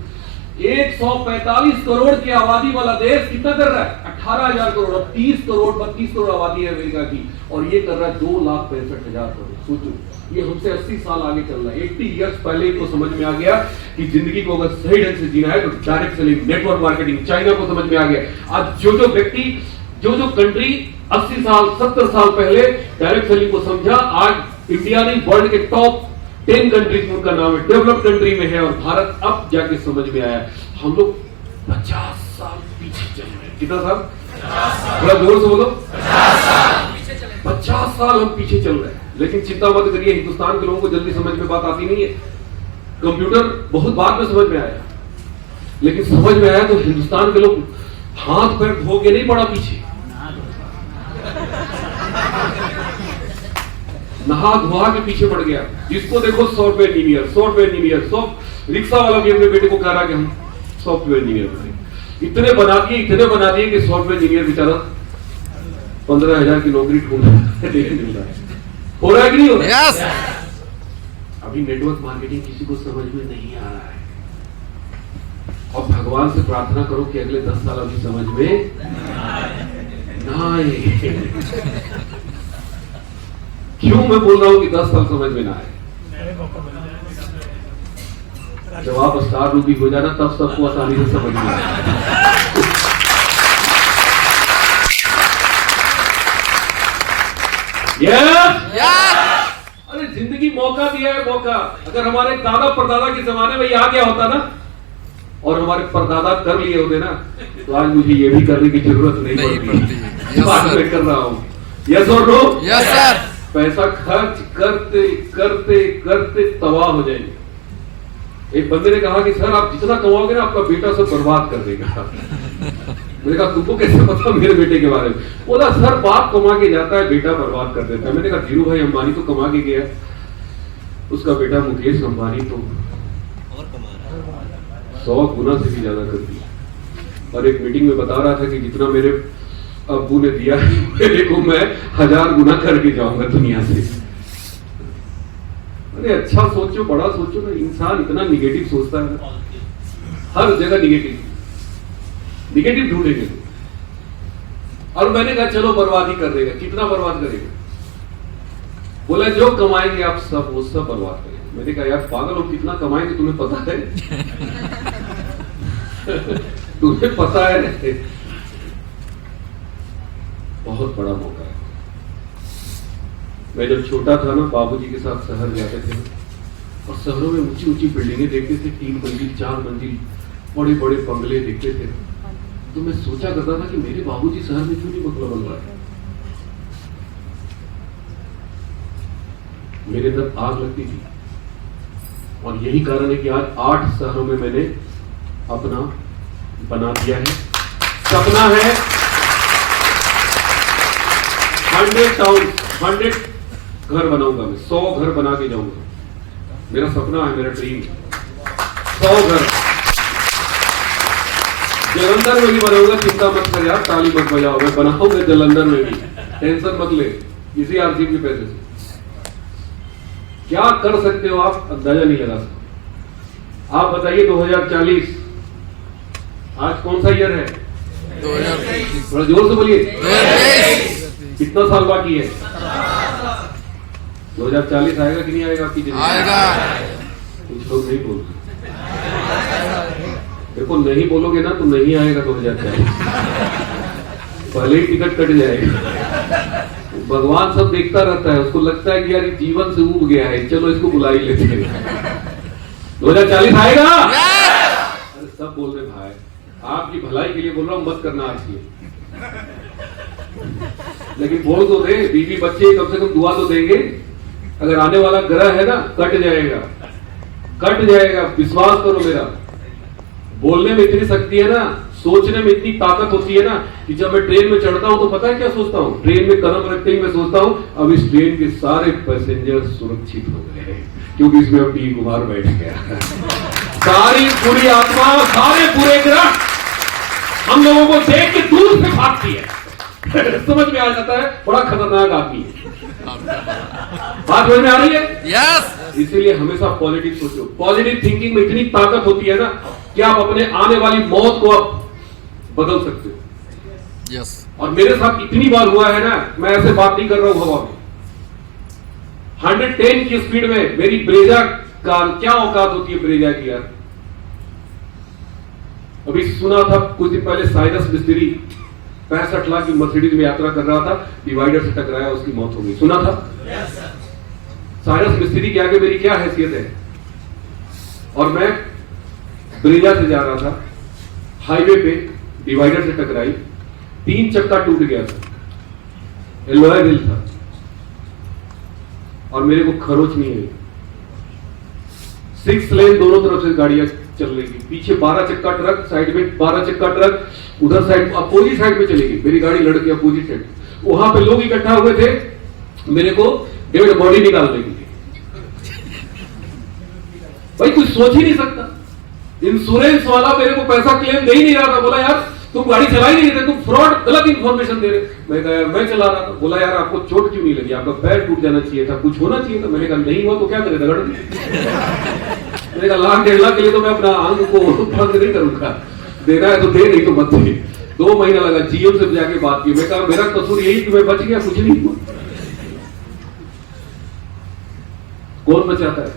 145 करोड़ की आबादी वाला देश कितना कर रहा है? 18,000 करोड़, और 30 करोड़ 32 करोड़ आबादी है अमेरिका की, और ये कर रहा है 2,65,000 करोड़। सोचो ये हमसे 80 साल आगे चल रहा है। 80 इयर्स पहले इनको समझ में आ गया कि जिंदगी को अगर सही ढंग से जीना है तो direct selling, network marketing, China को समझ में आ गया। आज जो व्यक्ति, जो कंट्री 80 साल 70 साल पहले डायरेक्ट सेलिंग को समझा, आज इंडिया ने वर्ल्ड के टॉप 10 कंट्रीज में उनका नाम है, डेवलप्ड कंट्री में है, और भारत अब जाके समझ में आया। हम लोग 50 साल पीछे चल रहे हैं। कितना साल? 50 साल। थोड़ा जोर से बोलो। 50 साल हम पीछे चल रहे हैं। लेकिन चिंता मत करिए, हिंदुस्तान के लोगों को जल्दी समझ में बात आती नहीं है। कंप्यूटर बहुत बाद में समझ में आया, लेकिन समझ में आया तो हिंदुस्तान के लोग हाथ पैर धो के नहीं पड़ा पीछे, नहा धोआ के पीछे पड़ गया। जिसको देखो सॉफ्टवेयर इंजीनियर, रिक्शा वाला भी अपने बेटे को कह रहा कि हम सॉफ्टवेयर इंजीनियर बने। इतने बना दिए कि सॉफ्टवेयर इंजीनियर बेचारा 15,000 की नौकरी ढूंढ रहा है। हो रहा है कि नहीं हो रहा? यस। अभी नेटवर्क मार्केटिंग किसी को समझ में नहीं आ रहा है, और भगवान से प्रार्थना करो कि अगले 10 साल अभी समझ में ना आए। क्यों मैं बोल रहा हूं कि 10 साल समझ में ना आए? जब आप स्टार रूपी हो जाना तब सबको आसानी से समझ में आए। अरे जिंदगी मौका दिया है, मौका। अगर हमारे दादा परदादा के जमाने में ये आ गया होता ना, और हमारे परदादा कर लिए होते ना, तो आज मुझे ये भी करने की जरूरत नहीं पड़ती। बात मैं कर रहा हूँ। यस और नो? Yes sir. पैसा खर्च करते करते करते तबाह हो जाएंगे। एक बंदे ने कहा कि सर आप जितना कमाओगे ना आपका बेटा सब बर्बाद कर देगा। मैंने कहा तुमको कैसे पता मेरे बेटे के बारे में? बोला सर बाप कमा के जाता है, बेटा बर्बाद कर देता है। मैंने कहा धीरू भाई अंबानी तो कमा के गया, उसका बेटा मुकेश अंबानी तो 100 गुना से भी ज्यादा कर दिया। और एक मीटिंग में बता रहा था कि जितना मेरे अब्बू ने दिया मेरे को, मैं 1000 गुना करके जाऊंगा दुनिया से। अरे अच्छा सोचो, बड़ा सोचो ना। इंसान इतना निगेटिव सोचता है, हर जगह निगेटिव ढूंढेंगे। और मैंने कहा चलो बर्बादी कर देगा। कितना बर्बाद करेगा? बोला जो कमाएंगे आप सब वो सब बर्बाद करेंगे। मैंने कहा यार पागल हो, कितना कमाएंगे तुम्हें पता है? तुम्हें पता है? बहुत बड़ा मौका है। मैं जब छोटा था ना, बाबूजी के साथ शहर जाते थे, और शहरों में ऊंची ऊंची बिल्डिंगें देखते थे, 3 मंजिल 4 मंजिल, बड़े बड़े बंगले देखते थे। तो मैं सोचा करता था कि मेरे बाबूजी शहर में क्यों नहीं बंगला बन रहा है? मेरे अंदर आग लगती थी, और यही कारण है कि आज 8 शहरों में मैंने अपना बना दिया है। सपना है 100 टाउन, 100 घर बनाऊंगा मैं, 100 घर बना के जाऊंगा। मेरा सपना है, मेरा ड्रीम 100 घर। जलंधर में भी बनाऊंगा, चिंता मत कर यार, ताली मत बजाओ, मैं बनाऊंगा जलंधर में भी, टेंशन मत ले। इसी आरसीएम के पैसे से क्या कर सकते हो आप अंदाजा नहीं लगा सकते। आप बताइए 2040 आज कौन सा ईयर है? 2023। थोड़ा जोर से बोलिए। कितना साल बाकी है? 2040 आएगा कि नहीं आएगा आपकी जिंदगी? आएगा। कुछ लोग नहीं बोलते। देखो नहीं बोलोगे ना तो नहीं आएगा 2040। पहले ही टिकट कट जाएगा। भगवान सब देखता रहता है, उसको लगता है कि यार जीवन से ऊब गया है, चलो इसको बुला ही लेते हैं। 2040 आएगा। अरे सब बोल रहे भाई, आपकी भलाई के लिए बोल रहा हूं, मत करना आज की, लेकिन बोल तो दे, बीवी बच्चे कम से कम दुआ तो देंगे। अगर आने वाला ग्रह है ना, कट जाएगा, कट जाएगा, विश्वास करो मेरा। बोलने में इतनी शक्ति है ना, सोचने में इतनी ताकत होती है ना, कि जब मैं ट्रेन में चढ़ता हूं तो पता है क्या सोचता हूं? ट्रेन में कदम रखते ही मैं सोचता हूं अब इस ट्रेन के सारे पैसेंजर सुरक्षित हो गए, क्योंकि इसमें अब टी कुमार बैठ गया। सारी पूरी आत्मा, सारे पूरे ग्रह हम लोगों को देख के दूर से भागती है। समझ में आ जाता है बड़ा खतरनाक आदमी है। बात समझ में आ रही है? यस। इसीलिए हमेशा पॉजिटिव सोचो। पॉजिटिव थिंकिंग में इतनी ताकत होती है ना कि आप अपने आने वाली मौत को आप बदल सकते हो। यस। और मेरे साथ इतनी बार हुआ है ना, मैं ऐसे बात नहीं कर रहा हूं हवा में। 110 की स्पीड में मेरी ब्रेजा का क्या औकात होती है ब्रेजा की यार। अभी सुना था कुछ दिन पहले साइरस मिस्त्री 65 लाख की मर्सिडीज में यात्रा कर रहा था, डिवाइडर से टकराया, उसकी मौत हो गई। सुना था? साइरस मिस्त्री के आगे मेरी क्या हैसियत है। और मैं ब्रेजा से जा रहा था, हाईवे पे डिवाइडर से टकराई, 3 चक्का टूट गया था, एलॉय व्हील था और मेरे को खरोच नहीं आई। 6 लेन दोनों तरफ से गाड़ियां चल रही थी, पीछे 12 चक्का ट्रक, साइड में 12 चक्का ट्रक, उधर साइड अपोजिट साइड में चलेगी, मेरी गाड़ी लड़के अपोजिट साइड। वहां पे लोग इकट्ठा हुए थे मेरे को डेड बॉडी निकालने के लिए। भाई कुछ सोच ही नहीं सकता। इंश्योरेंस वाला मेरे को पैसा क्लेम दे ही नहीं रहा था। बोला यार तुम गाड़ी चला ही नहीं रहे, तुम फ्रॉड गलत इंफॉर्मेशन दे रहे। मैं कहा मैं चला रहा था। बोला यार आपको चोट क्यों नहीं लगी, आपका पैर टूट जाना चाहिए था, कुछ होना चाहिए था। मैंने कहा नहीं हुआ तो क्या करे, रगड़ दी। मैंने कहा 1.5 लाख के लिए तो मैं अपना अंग को बंद नहीं करूंगा, देना है तो दे, नहीं तो मत दे। 2 महीना लगा, जीएम से जाके बात की। मैं कहा मेरा कसूर यही कि मैं बच गया, कुछ नहीं हुआ। कौन बचाता है?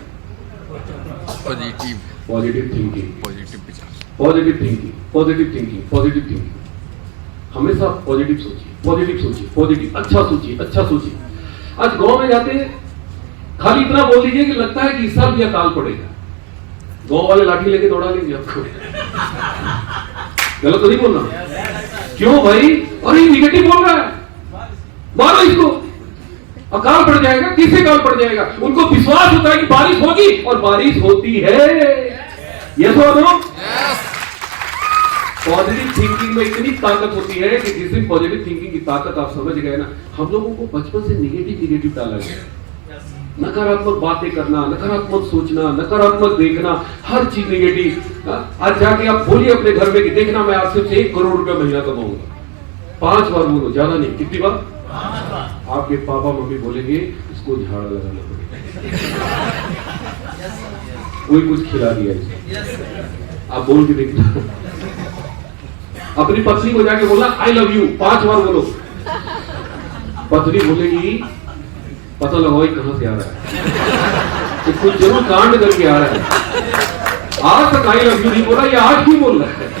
पॉजिटिव। पॉजिटिव थिंकिंग, पॉजिटिव विचार, positive thinking, positive thinking, positive thinking. हमेशा पॉजिटिव सोचिए, पॉजिटिव सोचिए, पॉजिटिव, अच्छा सोचिए, अच्छा सोचिए। आज गांव में जाते हैं, खाली इतना बोल दीजिए कि लगता है कि इस साल भी अकाल पड़ेगा, गांव वाले लाठी लेके दौड़ा लेंगे आपको। गलत तो नहीं बोल रहा? क्यों भाई? अरे निगेटिव बोल रहा है, मारो इसको, अकाल पड़ जाएगा। किससे अकाल पड़ जाएगा? उनको विश्वास होता है कि बारिश होगी और बारिश होती है। यस और नो? पॉजिटिव थिंकिंग में इतनी ताकत होती है कि जिस दिन पॉजिटिव थिंकिंग की ताकत आप समझ गए ना, हम लोगों को बचपन से निगेटिव डाला गया। नकारात्मक बातें करना, नकारात्मक सोचना, नकारात्मक देखना, हर चीज निगेटिव। आज जाके आप बोलिए अपने घर में कि देखना मैं आज से 1 करोड़ रुपया महीना कमाऊंगा। 5 बार बोलो, ज्यादा नहीं। कितनी बार? आपके पापा मम्मी बोलेंगे इसको झाड़ा लगाना पड़ेगा, कोई कुछ खिला दिया इसको। आप बोल के देखना। अपनी पत्नी को जाके बोलना आई लव यू, 5 बार बोलो। पत्नी बोलेगी पता लगाओ कहां से आ रहा है, तो कुछ जरूर कांड करके आ रहा है। आज तक आई लव यू नहीं बोला, ये आज क्यों बोल रहा है?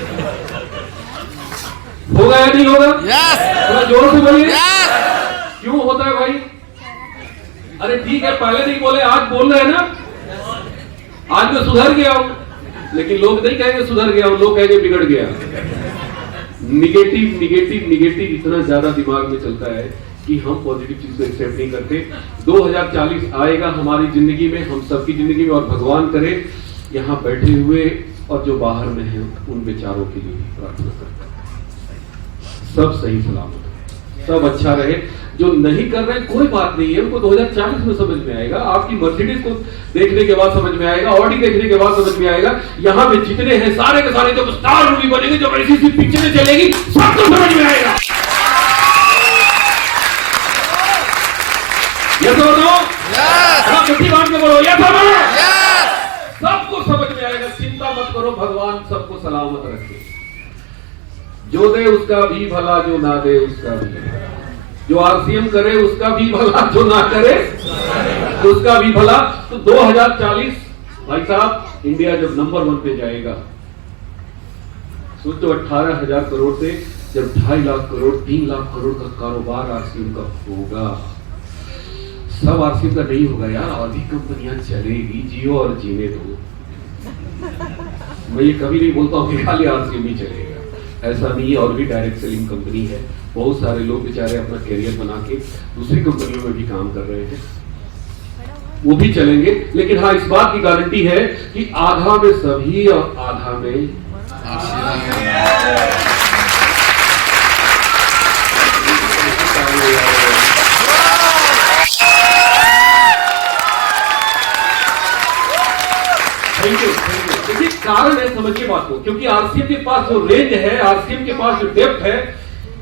होगा या नहीं होगा? थोड़ा जोर से बोलिए। क्यों होता है भाई? अरे ठीक है, पहले नहीं बोले, आज बोल रहे हैं ना। आज मैं सुधर गया हूं, लेकिन लोग नहीं कहेंगे सुधर गया हूं, लोग कहेंगे बिगड़ गया। निगेटिव निगेटिव निगेटिव इतना ज्यादा दिमाग में चलता है कि हम पॉजिटिव चीज को एक्सेप्ट नहीं करते। 2040 आएगा हमारी जिंदगी में, हम सबकी जिंदगी में, और भगवान करे यहाँ बैठे हुए और जो बाहर में हैं उन बेचारों के लिए प्रार्थना करते हैं सब सही सलामत, सब अच्छा रहे। जो नहीं कर रहे कोई बात नहीं है, उनको 2040 में समझ में आएगा। आपकी मर्सिडीज को देखने के बाद समझ में आएगा, ऑडी देखने के बाद समझ में आएगा। यहाँ पे जितने हैं सारे के सारे जब स्टार मूवी बनेगी, जब ऐसी सी पिक्चरें चलेगी, सबको समझ में आएगा। यस और नो? यस। कितनी बात में बोलो यस और नो? यस। सबको समझ में आएगा। चिंता मत करो, भगवान सबको सलामत रखे। जो दे उसका भी भला, जो ना दे उसका भी भला। जो आरसीएम करे उसका भी भला, जो ना करे उसका भी भला। तो 2040 भाई साहब इंडिया जब नंबर 1 पे जाएगा, सोचो 18,000 करोड़ से जब 2.5 लाख करोड़ 3 लाख करोड़ का कारोबार आरसीएम का होगा, सब आरसीएम का नहीं होगा यार, और भी कंपनियां चलेगी, जियो और जीने दो। मैं ये कभी नहीं बोलता हूँ कि खाली आरसीएम ही चलेगा, ऐसा नहीं है, और भी डायरेक्ट सेलिंग कंपनी है, बहुत सारे लोग बेचारे अपना कैरियर बना के दूसरी कंपनियों में भी काम कर रहे हैं, वो भी चलेंगे। लेकिन हाँ, इस बात की गारंटी है कि आधा में सभी और आधा में देखिए कारण है, समझिए बात को, क्योंकि आरसीएम के पास जो रेंज है, आरसीएम के पास जो डेप्थ है,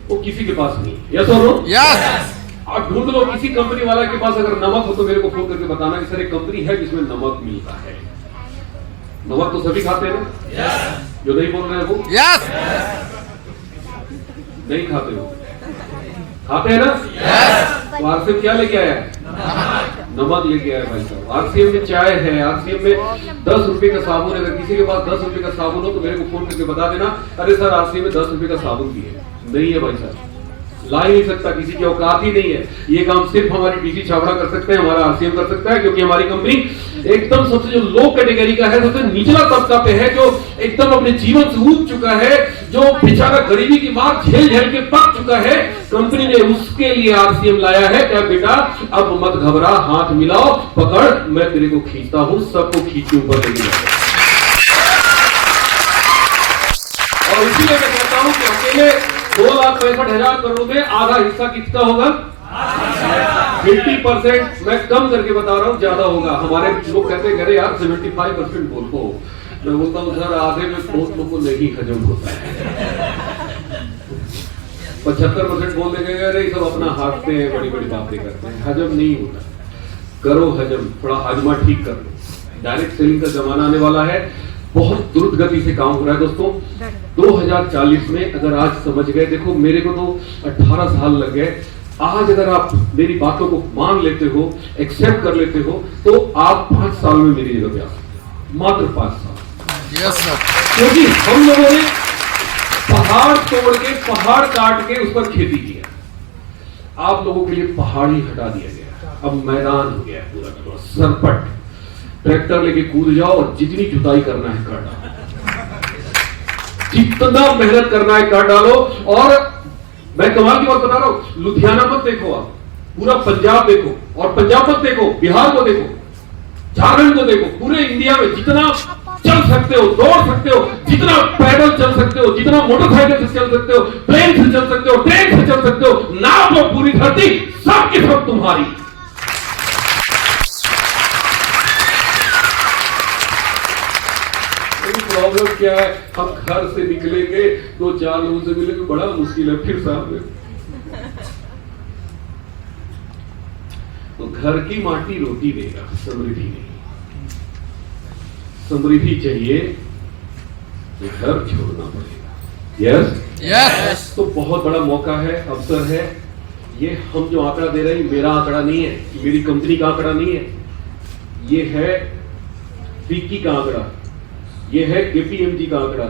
वो किसी के पास नहीं है। यस और नो? यस। आप ढूंढ लो किसी कंपनी वाला के पास अगर नमक हो तो मेरे को फोन करके बताना कि सर एक कंपनी है जिसमें नमक मिलता है। नमक तो सभी खाते हैं ना? जो नहीं बोल रहे हैं वो यस। नहीं खाते हो, खाते हैं ना? तो आरसीएम क्या लेके आया है? नमक लेके आया भाई साहब। आरसीएम में चाय है, आरसीएम में 10 रुपए का साबुन है। अगर किसी के पास 10 रुपए का साबुन हो तो मेरे को फोन करके बता देना, अरे सर आरसीएम में 10 रुपए का साबुन भी है। नहीं है भाई साहब, ला ही नहीं सकता, किसी की औकात ही नहीं है। ये काम सिर्फ हमारी डीसी छाबड़ा कर सकते हैं, हमारा आरसीएम कर सकता है, क्योंकि हमारी कंपनी एकदम सबसे जो लो कैटेगरी का है, सबसे निचला तबका पे है, जो एकदम अपने जीवन से ऊब चुका है, जो बेचारा गरीबी की मार झेल झेल के पक चुका है, कंपनी ने उसके लिए आरसीएम लाया है। क्या बेटा, अब मत घबरा, हाथ मिलाओ, पकड़, मैं तेरे को खींचता हूं, सबको खींच के ऊपर लेके जाऊंगा। और इसीलिए मैं कहता हूं कि अकेले 2,65,000 करोड़ में आधा हिस्सा किसका होगा? 50%। मैं कम करके बता रहा हूं, ज्यादा होगा। हमारे लोग कहते हैं अरे यार 75% बोलो, मैं बोलता हूं सर आधे में बहुत लोगों को नहीं हजम होता है। 75% बोल देंगे अरे सब अपना हाथते हैं, बड़ी बड़ी बातें करते हैं, हजम नहीं होता। करो हजम, थोड़ा हाजमा ठीक कर लो। डायरेक्ट सेलिंग का जमाना आने वाला है, बहुत द्रुत गति से काम हो रहा है दोस्तों। 2040 में अगर आज समझ गए, देखो मेरे को तो 18 साल लग गए, आज अगर आप मेरी बातों को मान लेते हो, एक्सेप्ट कर लेते हो, तो आप 5 साल में मेरी जगह पे आ सकते हो, मात्र 5 साल। Yes sir. क्योंकि हम लोगों ने पहाड़ तोड़ के, पहाड़ काट के उस पर खेती किया। आप लोगों के लिए पहाड़ ही हटा दिया गया, अब मैदान हो गया पूरा पूरा सरपट। ट्रैक्टर लेके कूद जाओ और जितनी जुताई करना है कर डालो, जितना मेहनत करना है कर डालो। और मैं कमाल की बात बता रहा हूं, लुधियाना मत देखो, आप पूरा पंजाब देखो, और पंजाब मत देखो, बिहार को देखो, झारखंड को देखो, पूरे इंडिया में जितना चल सकते हो, दौड़ सकते हो, जितना पैदल चल सकते हो, जितना मोटरसाइकिल से चल सकते हो, प्लेन से चल सकते हो, ट्रेन से चल सकते हो, नाप लो पूरी धरती, सब की सब तुम्हारी। प्रॉब्लम क्या है, हम घर से निकलेंगे 2-4 लोगों से मिलेंगे, बड़ा मुश्किल है, फिर सामने। तो घर की माटी रोटी देगा, समृद्धि नहीं। समृद्धि चाहिए तो घर छोड़ना पड़ेगा। Yes yes. तो बहुत बड़ा मौका है, अवसर है। ये हम जो आंकड़ा दे रहे हैं, मेरा आंकड़ा नहीं है, मेरी कंपनी का आंकड़ा नहीं है, ये है फिक्की का आंकड़ा, ये है केपीएमजी का आंकड़ा,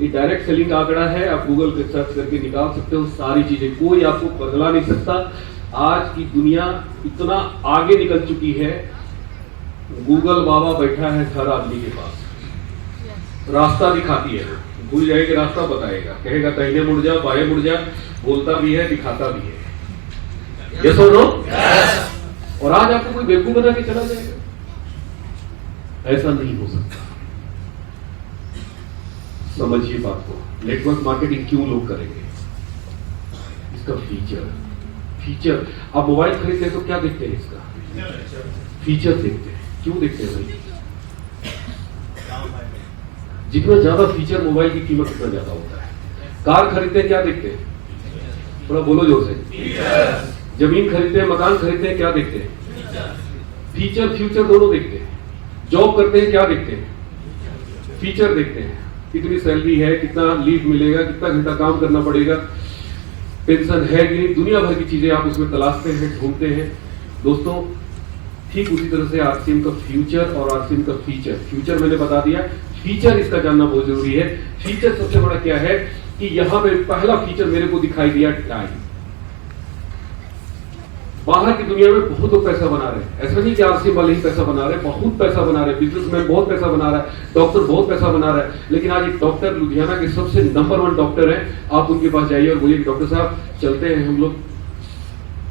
ये डायरेक्ट सेलिंग का आंकड़ा है। आप गूगल पे सर्च करके निकाल सकते हो सारी चीजें, कोई आपको बदला नहीं सकता। आज की दुनिया इतना आगे निकल चुकी है, गूगल बाबा बैठा है हर आदमी के पास, रास्ता दिखाती है, भूल जाएगी रास्ता बताएगा, कहेगा दाहिने मुड़ जा, बाएं मुड़ जा, बोलता भी है, दिखाता भी है। यस और नो? और आज आपको कोई बेवकूफ बना के चला जाएगा, ऐसा नहीं हो सकता। समझिए बात को, नेटवर्क मार्केटिंग क्यों लोग करेंगे, इसका फीचर। आप मोबाइल खरीदते हैं तो क्या देखते हैं, इसका फीचर देखते हैं। क्यों देखते हैं भाई? जितना ज्यादा फीचर मोबाइल की कीमत उतना ज्यादा होता है। कार खरीदते हैं क्या देखते हैं, थोड़ा बोलो जोर से। जमीन खरीदते हैं, मकान खरीदते हैं, क्या देखते हैं? फीचर फ्यूचर दोनों देखते हैं। जॉब करते हैं, क्या देखते हैं? फीचर देखते हैं, कितनी सैलरी है, कितना लीव मिलेगा, कितना घंटा काम करना पड़ेगा, पेंशन है कि नहीं, दुनिया भर की चीजें आप उसमें तलाशते हैं, ढूंढते हैं। दोस्तों ठीक उसी तरह से आरसीएम का फ्यूचर और आरसीएम का फीचर। फ्यूचर मैंने बता दिया, फीचर इसका जानना बहुत जरूरी है। फीचर सबसे बड़ा क्या है, कि यहां पे पहला फीचर मेरे को दिखाई दिया टाइम। बाहर की दुनिया में बहुत लोग पैसा बना रहे हैं, ऐसा नहीं कि आरसी वाले ही पैसा बना रहे हैं, बहुत पैसा बना रहे हैं, बिजनेसमैन बहुत पैसा बना रहा है, डॉक्टर बहुत पैसा बना रहा है। लेकिन आज एक डॉक्टर लुधियाना के सबसे नंबर 1 डॉक्टर हैं, आप उनके पास जाइए और बोलिए डॉक्टर साहब चलते हैं हम लोग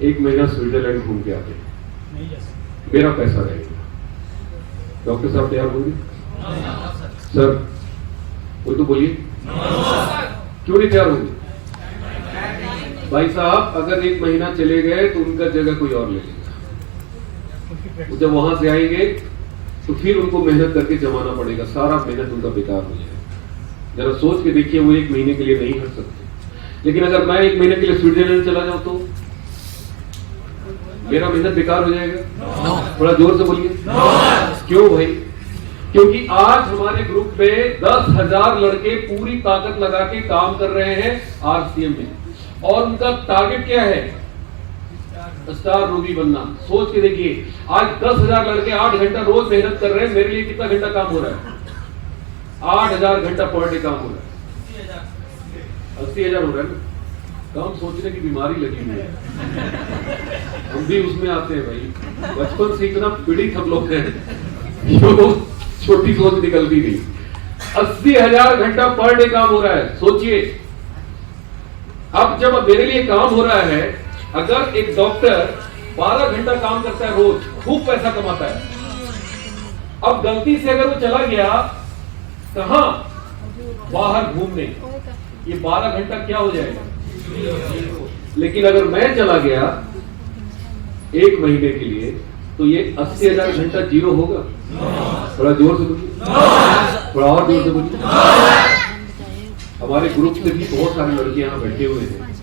1 महीना स्विट्जरलैंड घूम के आते हैं, मेरा पैसा रहेगा। डॉक्टर साहब तैयार होंगे? सर वो तो बोलिए, क्यों नहीं तैयार होंगे? भाई साहब अगर 1 महीना चले गए तो उनका जगह कोई और ले लेगा। वो जब वहां से आएंगे तो फिर उनको मेहनत करके जमाना पड़ेगा, सारा मेहनत उनका बेकार हो जाएगा। जरा सोच के देखिए, वो 1 महीने के लिए नहीं हट सकते। लेकिन अगर मैं 1 महीने के लिए स्विट्जरलैंड चला जाऊं तो मेरा मेहनत बेकार हो जाएगा। थोड़ा जोर से बोलिए। क्यों भाई? क्योंकि आज हमारे ग्रुप में 10,000 लड़के पूरी ताकत लगा के काम कर रहे हैं आरसीएम में, और उनका टारगेट क्या है? स्टार रूबी बनना। सोच के देखिए, आज 10,000 लड़के 8 घंटा रोज मेहनत कर रहे हैं। मेरे लिए कितना घंटा काम हो रहा है? 8,000 घंटा पर डे काम हो रहा है। 80,000 हो रहा है ना। काम सोचने की बीमारी लगी हुई है, हम भी उसमें आते हैं भाई। बचपन से इतना पीड़ित हम लोग हैं, छोटी सोच निकलती नहीं। 80,000 घंटा पर डे काम हो रहा है, सोचिए। अब जब मेरे लिए काम हो रहा है, अगर एक डॉक्टर 12 घंटा काम करता है रोज, खूब पैसा कमाता है, अब गलती से अगर वो चला गया कहां? बाहर घूमने, ये 12 घंटा क्या हो जाएगा? लेकिन अगर मैं चला गया 1 महीने के लिए तो ये 80,000 घंटा जीरो होगा। थोड़ा जोर से बोलिए, थोड़ा और जोर से बोलिए। हमारे ग्रुप से भी बहुत सारे लड़के यहाँ बैठे हुए हैं।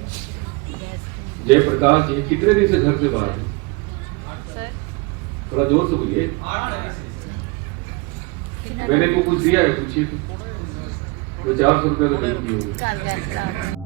जयप्रकाश जी कितने दिन से घर से बाहर हैं? थोड़ा जोर से बोलिए। मैंने को कुछ दिया है? पूछिए तो। 400 रुपए तो नहीं दिए होंगे।